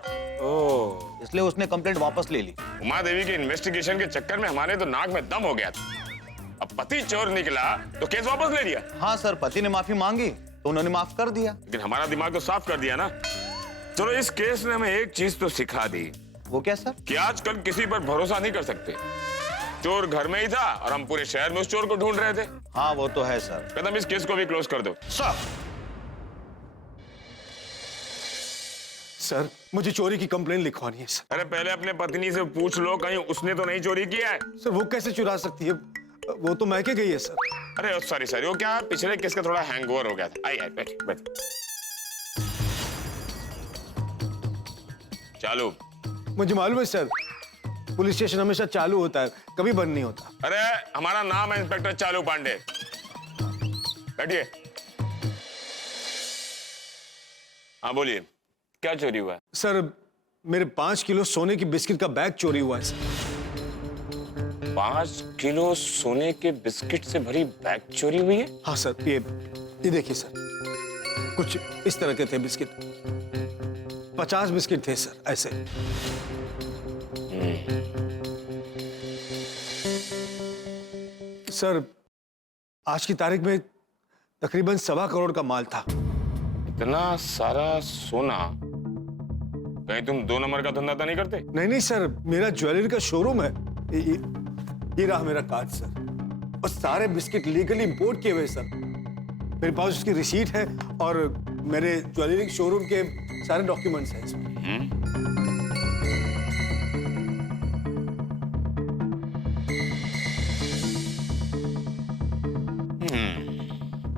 ओह, इसलिए उसने कंप्लेंट वापस ले ली। उमा देवी के इन्वेस्टिगेशन के चक्कर में हमारे तो नाक में दम हो गया था। अब पति चोर निकला तो केस वापस ले लिया? हाँ सर, पति ने माफी मांगी तो उन्होंने माफ कर दिया। लेकिन हमारा दिमाग तो साफ कर दिया ना। चलो, इस केस ने हमें एक चीज तो सिखा दी। वो क्या सर? कि आजकल किसी पर भरोसा नहीं कर सकते। चोर घर में ही था और हम पूरे शहर में उस चोर को ढूंढ रहे थे। हाँ, वो तो है सर। कदम, इस केस को भी क्लोज कर दो। सर, मुझे चोरी की कंप्लेन लिखवानी है सर। अरे पहले अपने पत्नी से पूछ लो, कहीं उसने तो नहीं चोरी किया है? सर, वो कैसे चुरा सकती है? वो तो मैके गई है सर। अरे सॉरी, वो क्या पिछले केस का थोड़ा हैंगओवर हो गया था। आई बैठ। चालू। मुझे मालूम है सर, पुलिस स्टेशन हमेशा चालू होता है, कभी बंद नहीं होता। अरे हमारा नाम है इंस्पेक्टर चालू पांडे। बैठिए। हाँ बोलिए, क्या चोरी हुआ है? सर, मेरे 5 किलो सोने की बिस्किट का बैग चोरी हुआ है सर। 5 किलो सोने के बिस्किट से भरी बैग चोरी हुई है? हाँ सर, ये देखिए सर, कुछ इस तरह के थे बिस्किट। 50 बिस्किट थे सर, ऐसे। सर आज की तारीख में तकरीबन 1.25 करोड़ का माल था। इतना सारा सोना, कहीं तुम 2 नंबर का धंधा तो नहीं करते? नहीं सर, मेरा ज्वेलरी का शोरूम है। ये रहा मेरा कार्ड सर, और सारे बिस्किट लीगली इंपोर्ट किए हुए सर। मेरे पास उसकी रिसीट है और मेरे ज्वेलरी शोरूम के सारे डॉक्यूमेंट्स हैं इसमें।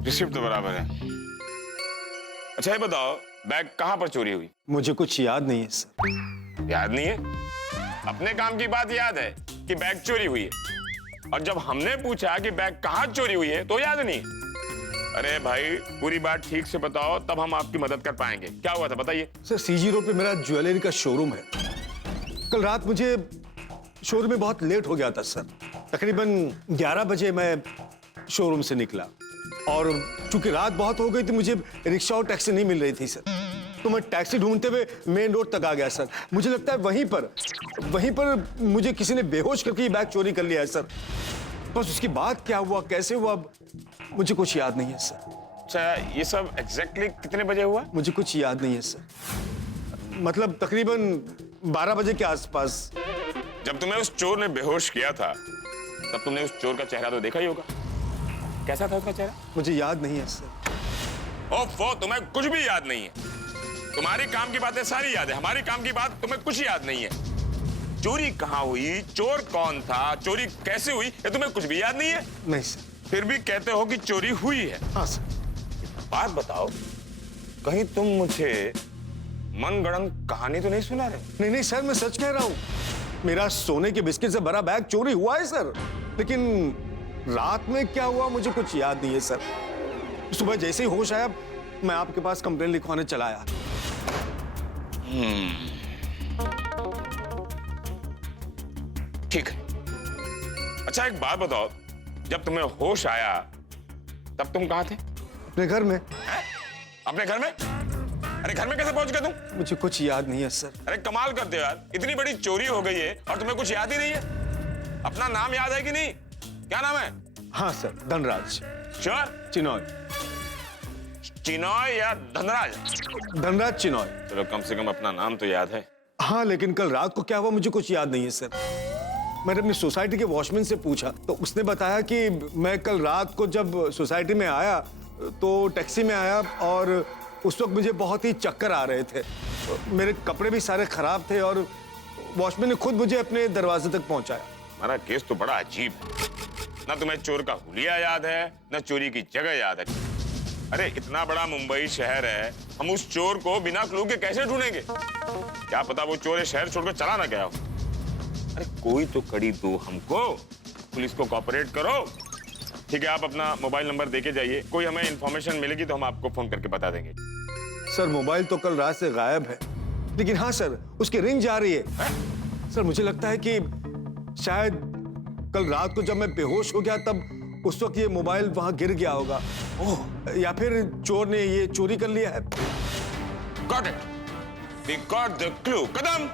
रिसिप्ट तो बराबर है। अच्छा ये बताओ, बैग कहाँ पर चोरी हुई? मुझे कुछ याद नहीं है सर। याद नहीं है? अपने काम की बात याद है कि बैग चोरी हुई है, और जब हमने पूछा कि बैग कहाँ चोरी हुई है तो याद नहीं। अरे भाई पूरी बात ठीक से बताओ, तब हम आपकी मदद कर पाएंगे। क्या हुआ था बताइए। सर सीजी रोड पे मेरा ज्वेलरी का शोरूम है। कल रात मुझे शोरूम में बहुत लेट हो गया था सर। तकरीबन 11 बजे मैं शोरूम से निकला, और चूंकि रात बहुत हो गई थी, मुझे रिक्शा और टैक्सी नहीं मिल रही थी सर। तो मैं टैक्सी ढूंढते हुए मेन रोड तक आ गया सर। मुझे लगता है वहीं पर मुझे किसी ने बेहोश करके ये बैग चोरी कर लिया है सर। बस उसके बाद क्या हुआ, कैसे हुआ, मुझे कुछ याद नहीं है सर। अच्छा ये सब एग्जैक्टली कितने बजे हुआ? मुझे कुछ याद नहीं है सर। मतलब तकरीबन 12 बजे के आसपास। जब तुम्हें उस चोर ने बेहोश किया था, तब तुमने उस चोर का चेहरा तो देखा ही होगा। कैसा था उसका चेहरा? मुझे याद नहीं है सर। ओफो, तुम्हें कुछ भी याद नहीं है। तुम्हारी काम की बातें सारी याद है, हमारी काम की बात तुम्हें कुछ याद नहीं है। चोरी कहाँ हुई, चोर कौन था, चोरी कैसे हुई, ये तुम्हें कुछ भी याद नहीं है? नहीं सर। फिर भी कहते हो कि चोरी हुई है। हाँ सर। बात बताओ, कहीं तुम मुझे मनगढ़ंत कहानी तो नहीं सुना रहे? नहीं सर, मैं सच कह रहा हूँ। मेरा सोने के बिस्किट से भरा बैग चोरी हुआ है सर, लेकिन रात में क्या हुआ मुझे कुछ याद नहीं है सर। सुबह जैसे ही होश आया, मैं आपके पास कंप्लेन लिखवाने चला आया। ठीक है। अच्छा एक बात बताओ, जब तुम्हें होश आया तब तुम कहाँ थे? अपने घर में। अपने घर में? अरे घर में कैसे पहुंच गए तुम? मुझे कुछ याद नहीं है सर। अरे कमाल करते हो यार, इतनी बड़ी चोरी हो गई है और तुम्हें कुछ याद ही नहीं है। अपना नाम याद है कि नहीं? क्या नाम है? हाँ सर, धनराज। श्योर? चिनॉय। चिनॉय या धनराज? धनराज चिनॉय। चलो कम से कम अपना नाम तो याद है। हाँ, लेकिन कल रात को क्या हुआ मुझे कुछ याद नहीं है सर। मैंने अपनी सोसाइटी के वॉचमैन से पूछा, तो उसने बताया कि मैं कल रात को जब सोसाइटी में आया तो टैक्सी में आया, और उस वक्त मुझे बहुत ही चक्कर आ रहे थे। मेरे कपड़े भी सारे खराब थे, और वॉचमैन ने खुद मुझे अपने दरवाजे तक पहुंचाया। हमारा केस तो बड़ा अजीब है। ना तुम्हें चोर का हुलिया याद है, ना चोरी की जगह याद है। अरे इतना बड़ा मुंबई शहर है, हम उस चोर को बिना क्लू के कैसे ढूंढेंगे? क्या पता वो चोर शहर छोड़कर चला ना गया हो। अरे कोई तो कड़ी दो हमको, पुलिस को कोऑपरेट करो। ठीक है, आप अपना मोबाइल नंबर देके जाइए, कोई हमें इंफॉर्मेशन मिलेगी तो हम आपको फोन करके बता देंगे। सर मोबाइल तो कल रात से गायब है, लेकिन हाँ सर उसकी रिंग जा रही है। सर मुझे लगता है कि शायद कल रात को जब मैं बेहोश हो गया तब उस वक्त ये मोबाइल वहां गिर गया होगा। ओह, या फिर चोर ने ये चोरी कर लिया है। Got it. We got the clue. Kadam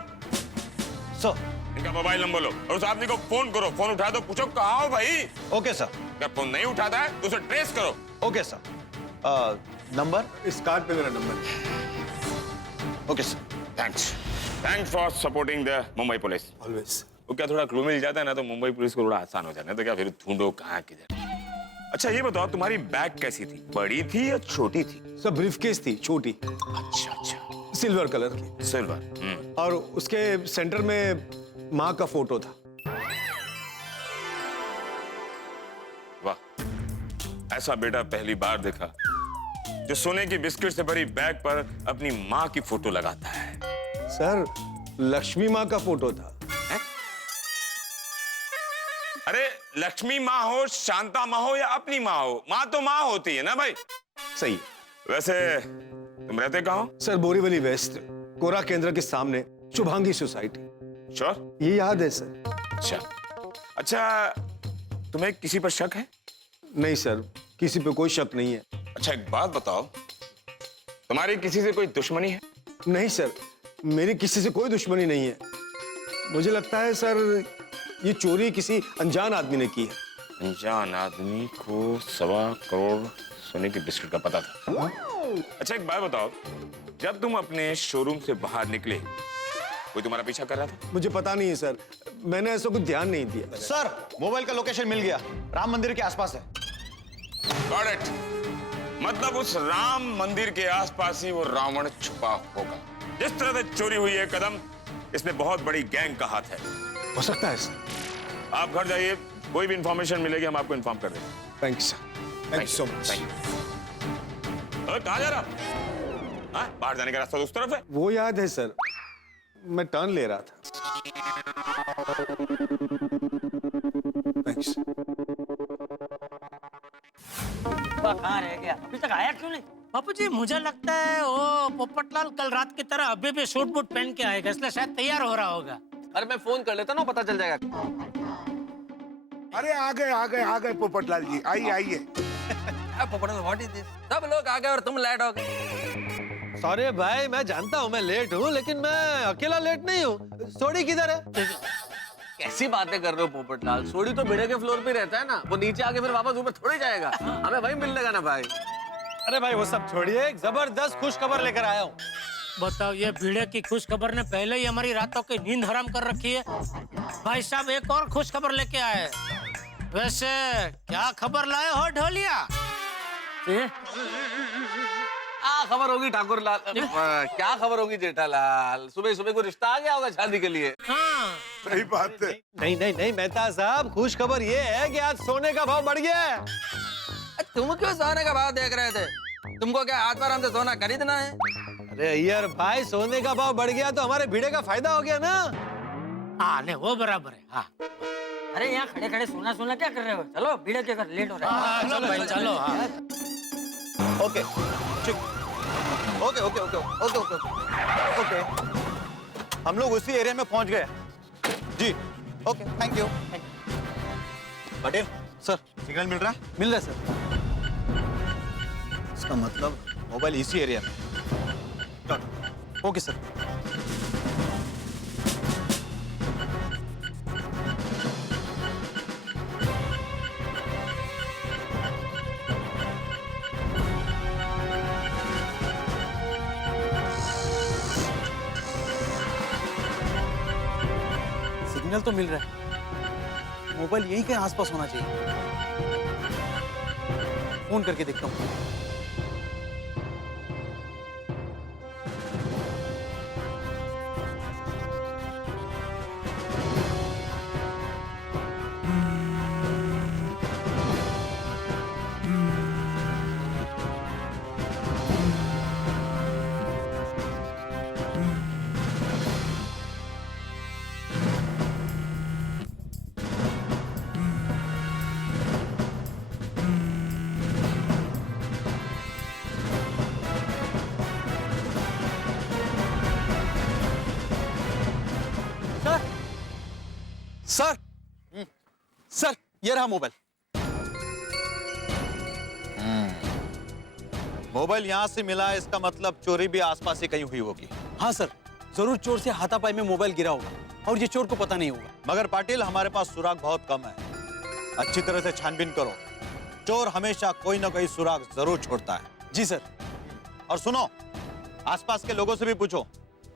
sir, इनका मोबाइल नंबर लो और उस आदमी को फोन करो। फोन उठा दो, पूछो कहाँ हो भाई। Okay sir. अगर फोन नहीं उठाता है तो उसे ट्रेस करो। Okay sir. नंबर? इस कार्ड पे मेरा नंबर है। Okay sir. Thanks for supporting the Mumbai police. Always. वो क्या थोड़ा क्लू मिल जाता है ना तो मुंबई पुलिस को थोड़ा आसान हो जाता है, तो क्या फिर ढूंढो कहाँ किधर। अच्छा ये बताओ, तुम्हारी बैग कैसी थी, बड़ी थी या छोटी थी? सब ब्रीफकेस थी, छोटी। अच्छा, सिल्वर कलर की। सिल्वर। और उसके सेंटर में माँ का फोटो था। वाह, ऐसा बेटा पहली बार देखा जो सोने की बिस्किट से भरी बैग पर अपनी माँ की फोटो लगाता है। सर लक्ष्मी माँ का फोटो था। अरे लक्ष्मी माँ हो, शांता माँ हो या अपनी माँ हो, माँ तो माँ होती है ना भाई। सही। वैसे तुम रहते कहाँ हो? सर बोरीवली वेस्ट, कोरा केंद्र के सामने, शुभांगी सोसाइटी। श्योर? ये याद है सर। अच्छा तुम्हें किसी पर शक है? नहीं सर, किसी पे कोई शक नहीं है। अच्छा एक बात बताओ, तुम्हारी किसी से कोई दुश्मनी है? नहीं सर, मेरी किसी से कोई दुश्मनी नहीं है। मुझे लगता है सर ये चोरी किसी अनजान आदमी ने की है। अनजान आदमी को 1.25 करोड़ सोने के बिस्किट का पता था। अच्छा एक बात बताओ, जब तुम अपने शोरूम से बाहर निकले कोई तुम्हारा पीछा कर रहा था? मुझे पता नहीं है सर, मैंने ऐसा कुछ ध्यान नहीं दिया। सर मोबाइल का लोकेशन मिल गया, राम मंदिर के आसपास है। Got it. मतलब उस राम मंदिर के आसपास ही वो रावण छुपा होगा। जिस तरह से चोरी हुई है कदम, इसमें बहुत बड़ी गैंग का हाथ है। हो सकता है सर। आप घर जाइए, कोई भी इंफॉर्मेशन मिलेगी हम आपको इन्फॉर्म कर देंगे। Thank you sir, thank you so much. कहाँ जा रहा? हाँ, बाहर जाने का रास्ता तो उस तरफ है। वो याद है सर, मैं टर्न ले रहा था। कहाँ रह गया? अभी तक आया क्यों नहीं? बापू जी मुझे लगता है वो पोपटलाल कल रात की तरह अभी भी सूट बूट पहन के आएगा, इसलिए शायद तैयार हो रहा होगा। अरे मैं फोन कर लेता ना, पता चल जाएगा। अरे आ गए पोपटलाल जी, आइए आइए। Popatlal what is this? सब लोग आ गए और तुम लेट हो गए। सॉरी भाई, मैं जानता हूँ मैं लेट हूँ, लेकिन मैं अकेला लेट नहीं हूँ। सोडी किधर है? कैसी बातें कर रहे हो पोपटलाल? सोडी तो भिड़े के फ्लोर पे रहता है ना, वो नीचे आके फिर वापस ऊपर थोड़ी जाएगा। हमें वहीं मिलने का ना भाई। अरे भाई वो सब छोड़िए, एक जबरदस्त खुश खबर लेकर आया हूँ। बताओ, ये भिड़े की खुश खबर ने पहले ही हमारी रातों की नींद हराम कर रखी है। भाई साहब एक और खुश खबर लेके आए। वैसे क्या खबर लाए हो ढोलिया? खबर होगी ठाकुर लाल। क्या खबर होगी जेठालाल? सुबह सुबह को रिश्ता आ गया होगा शादी के लिए। हाँ। सही बात है। नहीं मेहता साहब, खुश खबर ये है कि आज सोने का भाव बढ़ गया है। तुम क्यों सोने का भाव देख रहे थे? तुमको क्या हाथ पर हमसे सोना खरीदना है? अरे यार भाई, सोने का भाव बढ़ गया तो हमारे भिड़े का फायदा हो गया ना। हाँ नहीं, वो बराबर है। हाँ। अरे यहाँ खड़े खड़े सोना सोना क्या कर रहे हो? चलो भिड़े के घर लेट हो रहा है। चलो भाई चलो। हाँ। Okay okay okay okay okay okay okay, हम लोग उसी एरिया में पहुंच गए जी। Okay thank you. Patel sir, signal मिल रहा है? मिल रहा है सर। इसका मतलब मोबाइल इसी एरिया में। Okay sir. सिग्नल तो मिल रहा है, मोबाइल यहीं कहीं आसपास होना चाहिए। फोन करके देखता हूँ। सर सर, ये रहा मोबाइल। मोबाइल यहाँ से मिला है, इसका मतलब चोरी भी आसपास ही कहीं हुई होगी। हाँ सर, जरूर चोर से हाथापाई में मोबाइल गिरा होगा और ये चोर को पता नहीं होगा। मगर पाटिल, हमारे पास सुराग बहुत कम है, अच्छी तरह से छानबीन करो। चोर हमेशा कोई ना कोई सुराग जरूर छोड़ता है। जी सर। और सुनो, आसपास के लोगों से भी पूछो,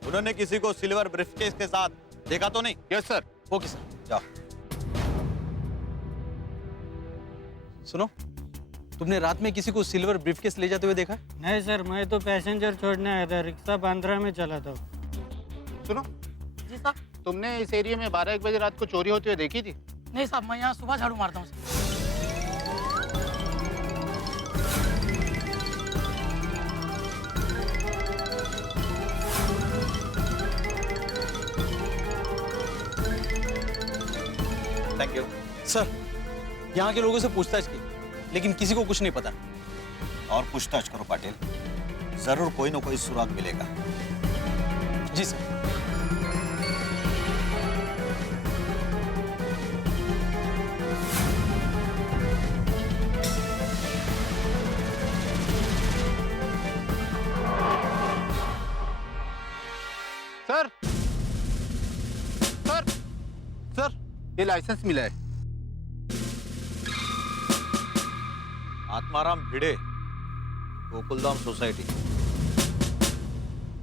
उन्होंने किसी को सिल्वर ब्रीफकेस के साथ देखा तो नहीं? Yes sir. ओके सर, जाओ। सुनो, तुमने रात में किसी को सिल्वर ब्रीफकेस ले जाते हुए देखा? नहीं सर, मैं तो पैसेंजर छोड़ने आया था, रिक्शा बांद्रा में चला था। सुनो जी साहब। तुमने इस एरिया में 12-1 बजे रात को चोरी होती हुई देखी थी? नहीं साहब, मैं यहाँ सुबह झाड़ू मारता हूँ। Thank you sir. यहाँ के लोगों से पूछताछ की, लेकिन किसी को कुछ नहीं पता। और पूछताछ करो पाटिल, जरूर कोई ना कोई सुराग मिलेगा। जी सर। सर सर सर, ये लाइसेंस मिला है। आत्माराम भिड़े, गोकुलधाम सोसाइटी।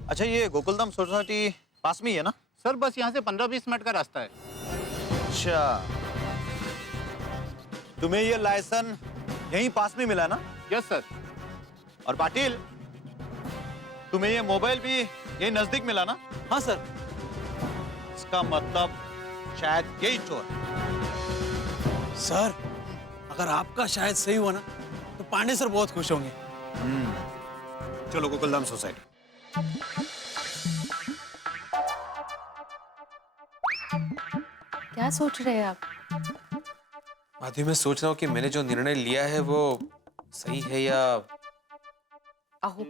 अच्छा, ये गोकुलधाम सोसाइटी पास में ही है ना? सर बस यहाँ से 15-20 मिनट का रास्ता है। अच्छा, तुम्हें ये लाइसेंस यहीं पास में मिला ना? Yes sir. और पाटिल, तुम्हें ये मोबाइल भी यही नजदीक मिला ना? हाँ सर। इसका मतलब शायद यही चोर। सर, अगर आपका शायद सही हुआ ना तो पांडे सर बहुत खुश होंगे। चलो गोकुलधाम सोसाइटी। क्या सोच रहे हैं आप? माधवी, मैं सोच रहा हूँ कि मैंने जो निर्णय लिया है वो सही है या... आहो,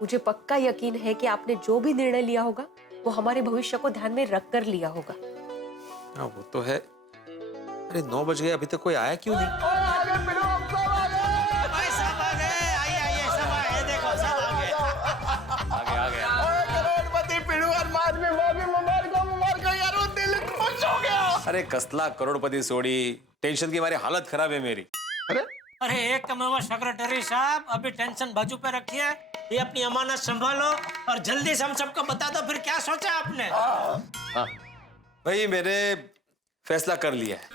मुझे पक्का यकीन है कि आपने जो भी निर्णय लिया होगा वो हमारे भविष्य को ध्यान में रखकर लिया होगा। हाँ, वो तो है। अरे 9 बज गए, अभी तक कोई आया क्यों नहीं? अरे कसला करोड़पति सोड़ी, टेंशन की मारी हालत खराब है मेरी। अरे एक कमावा सेक्रेटरी साहब, अभी टेंशन बाजू पे रखिए, ये अपनी अमानत संभालो और जल्दी से हम सबको बता दो फिर क्या सोचा आपने। हाँ भाई, मैंने फैसला कर लिया है।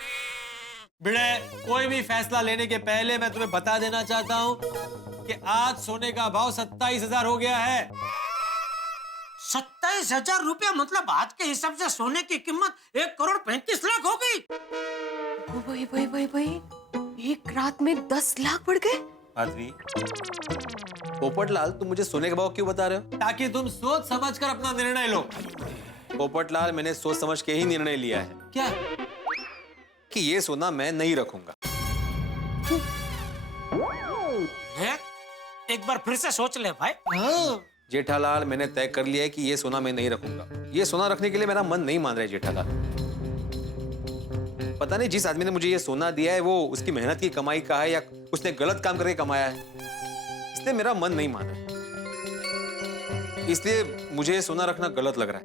भिड़े, कोई भी फैसला लेने के पहले मैं तुम्हें बता देना चाहता हूँ कि आज सोने का भाव 27,000 हो गया है। 27,000 रुपया? मतलब आज के हिसाब से सोने की कीमत 1,35,00,000 हो गई। भाई, एक रात में 10 लाख बढ़ गए। माधवी, पोपटलाल, तुम मुझे सोने का भाव क्यों बता रहे हो? ताकि तुम सोच समझ कर अपना निर्णय लो। पोपटलाल, मैंने सोच समझ के ही निर्णय लिया है। क्या? कि ये सोना मैं नहीं रखूंगा। है? एक बार फिर से सोच ले भाई। हाँ। जेठालाल, मैंने तय कर लिया है कि ये सोना मैं नहीं रखूंगा। ये सोना रखने के लिए मेरा मन नहीं मान रहा है जेठालाल। पता नहीं जिस आदमी ने मुझे ये सोना दिया है वो उसकी मेहनत की कमाई का है या उसने गलत काम करके कमाया है, इसलिए मेरा मन नहीं मान रहा। इसलिए मुझे ये सोना रखना गलत लग रहा है।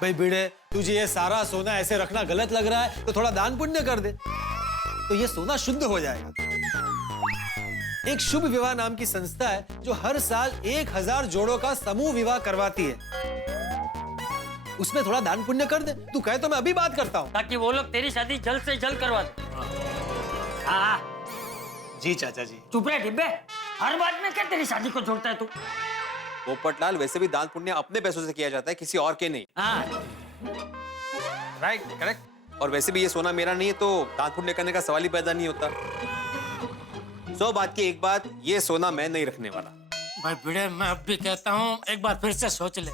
भाई भिड़े, तुझे ये सारा सोना ऐसे रखना गलत लग रहा है तो थोड़ा दान पुण्य कर दे, तो ये सोना शुद्ध हो जाएगा। एक शुभ विवाह नाम की संस्था है जो हर साल 1000 जोड़ों का समूह विवाह करवाती है। उसमें थोड़ा दान पुण्य कर दे। तू कहे तो मैं अभी बात करता हूँ, ताकि वो लोग तेरी शादी जल्द से जल्द करवा दे। हाँ जी चाचा जी। चुप रहे डिब्बे, हर बात में क्या तेरी शादी को जोड़ता है तू? पोपटलाल, वैसे भी दान पुण्य अपने पैसों से किया जाता है, किसी और के नहीं। Right, correct. और वैसे भी ये सोना मेरा नहीं है तो दान पुण्य करने का सवाल ही पैदा नहीं होता। 100 बात की एक बात, ये सोना मैं नहीं रखने वाला। भाई भिड़े, मैं अब भी कहता हूँ एक बार फिर से सोच ले।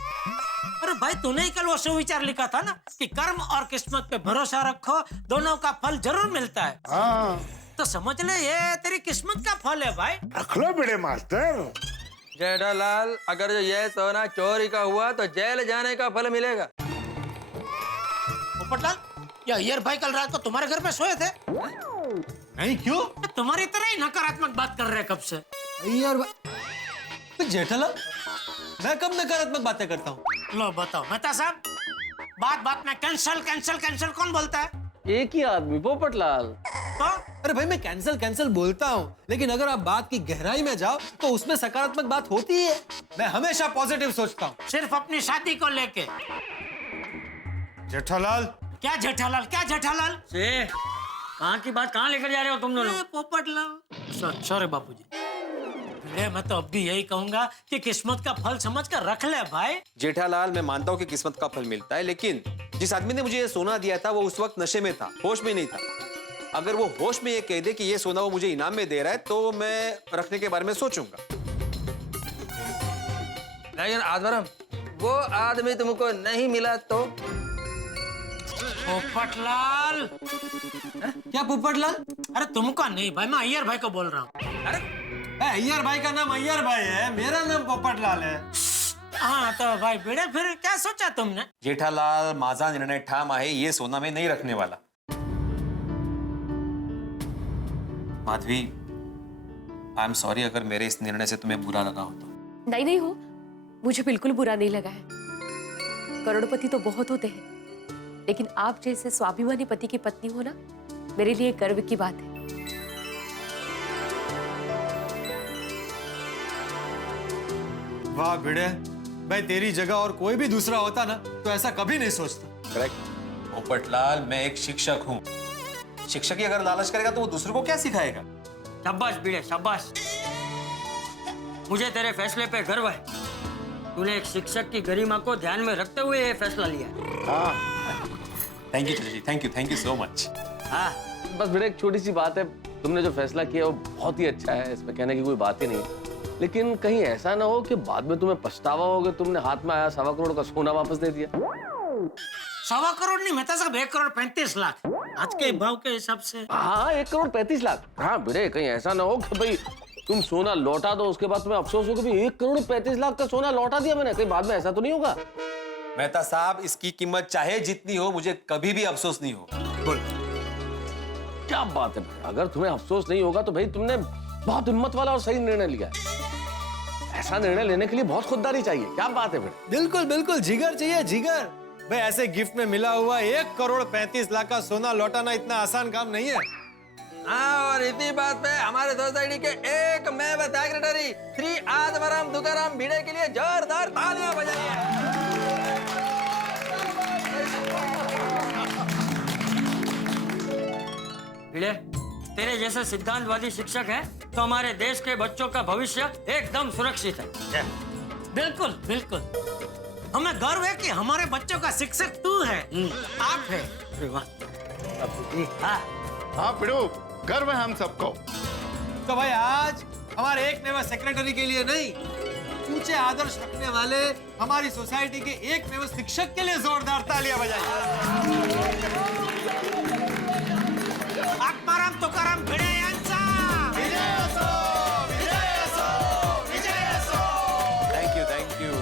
अरे भाई, तूने ही कल वो सुविचार लिखा था ना कि कर्म और किस्मत पे भरोसा रखो, दोनों का फल जरूर मिलता है। हाँ। तो समझ ले ये तेरी किस्मत का फल है भाई। रख लो भिड़े मास्टर। जेठालाल, अगर जो यह सोना चोरी का हुआ तो जेल जाने का फल मिलेगा। पोपटलाल, ये अय्यर भाई कल रात को तुम्हारे घर पे सोए थे? नहीं, क्यों? तुम्हारी तरह ही नकारात्मक बात कर रहे हैं कब से। यार जेठालाल, मैं कब नकारात्मक बातें करता हूँ? लो बताओ मेहता साहब, बात बात में कैंसल कैंसल कैंसल कौन बोलता है? एक ही आदमी, पोपटलाल। तो? अरे भाई, मैं कैंसल कैंसल बोलता हूँ, लेकिन अगर आप बात की गहराई में जाओ तो उसमें सकारात्मक बात होती है। मैं हमेशा पॉजिटिव सोचता हूँ। सिर्फ अपनी शादी को लेके। जेठालाल। क्या जेठालाल, क्या जेठालाल? कहाँ की बात कहाँ लेकर जा रहे हो तुम दोनों? पोपटलाल, सॉरी बापूजी। मैं तो अब भी यही कहूंगा कि किस्मत का फल समझ कर रख ले भाई। जेठालाल, मैं मानता हूँ कि किस्मत का फल मिलता है, लेकिन जिस आदमी ने मुझे ये सोना दिया था वो उस वक्त नशे में था, होश में नहीं था। अगर वो होश में ये कह दे कि ये सोना वो मुझे इनाम में दे रहा है तो मैं रखने के बारे में सोचूंगा। लेकिन आधवरम, वो आदमी तुमको नहीं मिला तो? पोपटलाल। क्या पोपटलाल? अरे तुमको नहीं भाई, मैं अय्यर भाई को बोल रहा हूँ। अरे अय्यर भाई का नाम अय्यर भाई है, मेरा नाम पोपटलाल है। हाँ तो भाई भिड़े, फिर क्या सोचा तुमने? जेठालाल, माझा निर्णय ठाम आहे, ये सोना मैं नहीं रखने वाला। माधवी, आई एम सॉरी अगर मेरे इस निर्णय से तुम्हें बुरा लगा हो तो। नहीं हो, मुझे बिल्कुल बुरा नहीं लगा है। करोड़पति तो बहुत होते हैं, लेकिन आप जैसे स्वाभिमानी पति की पत्नी हो ना, मेरे लिए गर्व की बात है। वाह भिड़े, भाई तेरी जगह और कोई भी दूसरा होता ना तो ऐसा कभी नहीं सोचता। करेक्ट। पोपटलाल, मैं एक शिक्षक हूँ। शिक्षक ही अगर लालच करेगा तो वो दूसरों को क्या सिखाएगा? शाबाश भिड़े, शाबाश। मुझे तेरे फैसले पे गर्व है। तूने एक शिक्षक की गरिमा को ध्यान में रखते हुए ये फैसला लिया। थैंक यू जी, थैंक यू सो मच। हाँ, बस भिड़े एक छोटी सी बात है, तुमने जो फैसला किया वो बहुत ही अच्छा है, इसमें कहने की कोई बात ही नहीं है। लेकिन कहीं ऐसा ना हो कि बाद में तुम्हें पछतावा हो कि तुमने हाथ में आया 1.25 करोड़ का सोना वापस दे दिया। 1.25 करोड़ नहीं, मैं तो साहब 1,35,00,000 आज के भाव के हिसाब से। हाँ, 1,35,00,000। हाँ भिड़े, कहीं ऐसा ना हो कि भाई तुम सोना लौटा दो, उसके बाद तुम्हें अफसोस हो कि भाई 1,35,00,000 का सोना लौटा दिया मैंने, कहीं बाद में ऐसा तो नहीं होगा? मेहता साहब, इसकी कीमत चाहे जितनी हो, मुझे कभी भी अफसोस नहीं होगा। बोल, क्या बात है भाई, अगर तुम्हें अफसोस नहीं होगा तो भाई तुमने बहुत हिम्मत वाला और सही निर्णय लिया है। ऐसा निर्णय लेने के लिए बहुत खुददारी चाहिए। क्या बात है भाई? बिल्कुल बिल्कुल, जिगर चाहिए, जिगर। भाई ऐसे गिफ्ट में मिला हुआ 1,35,00,000 का सोना लौटाना इतना आसान काम नहीं है। हाँ, और इसी बात पे हमारे सोसाइटी के एक मैं सेक्रेटरी श्री आदवराम दुकाराम भिड़े के लिए जोरदार तालियां बजाइए। भिड़े, तेरे जैसे सिद्धांतवादी शिक्षक है तो हमारे देश के बच्चों का भविष्य एकदम सुरक्षित है। बिल्कुल बिल्कुल, हमें गर्व है कि हमारे बच्चों का शिक्षक तू है, आप है। अरे वाह। हाँ पिड़ू, गर्व है हम सबको। तो भाई आज हमारे एक मेवा सेक्रेटरी के लिए नहीं, ऊंचे आदर्श रखने वाले हमारी सोसाइटी के एक मेवा शिक्षक के लिए जोरदार तालियां बजाइए। आत्माराम तुकाराम भिड़े यांचा विजय असो, विजय असो, विजय असो। Thank you.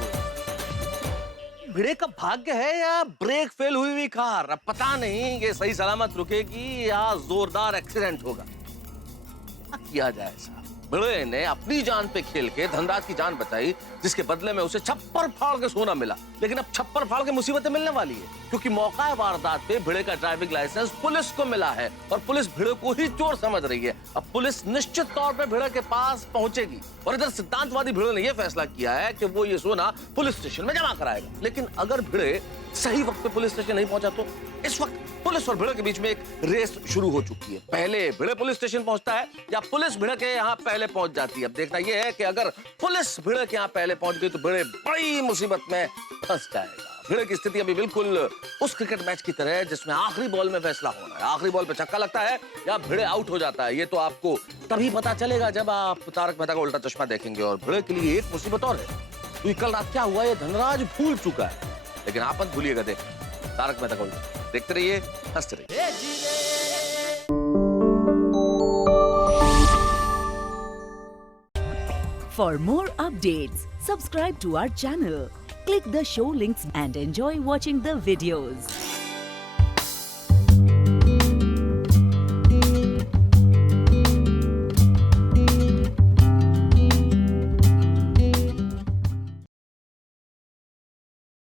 भिड़े का भाग्य है या ब्रेक फेल हुई हुई कार, अब पता नहीं ये सही सलामत रुकेगी या जोरदार एक्सीडेंट होगा। क्या किया जाए साहब? भिड़े ने अपनी जान पे खेल के धनराज की जान बचाई, जिसके बदले में उसे छप्पर फाड़ के सोना मिला। लेकिन अब छप्पर फाड़ के मुसीबतें मिलने वाली है, क्योंकि मौका वारदात पे भिड़े का ड्राइविंग लाइसेंस पुलिस को मिला है और पुलिस भिड़े को ही चोर समझ रही है। अब पुलिस निश्चित तौर पे भिड़े के पास पहुंचेगी और इधर सिद्धांतवादी भिड़े ने यह फैसला किया है कि वो ये सोना पुलिस स्टेशन में जमा कराएगा। लेकिन अगर भिड़े सही वक्त पे पुलिस स्टेशन नहीं पहुंचा तो इस वक्त पुलिस और भिड़े के बीच में एक रेस शुरू हो चुकी है। पहले भिड़े पुलिस स्टेशन पहुंचता है या पुलिस भिड़े के यहाँ पहले पहुंच जाती है। अब देखना यह है कि अगर पुलिस भिड़े के यहाँ पहले पहुंच गई तो भिड़े बड़ी मुसीबत में फंस जाएगा। भिड़े की स्थिति अभी बिल्कुल उस क्रिकेट मैच की तरह है जिसमें आखिरी बॉल में फैसला होना है। आखिरी बॉल पे छक्का लगता है या भिड़े आउट हो जाता है, ये तो आपको तभी पता चलेगा जब आप तारक मेहता का उल्टा चश्मा देखेंगे। और भिड़े के लिए एक मुसीबत और है, क्योंकि कल रात क्या हुआ ये धनराज भूल चुका है, लेकिन आप मत भूलिएगा। देख तारक मेहता का उल्टा देखते रहिए, हंसते रहिए। For more updates, subscribe to our channel, click the show links and enjoy watching the videos.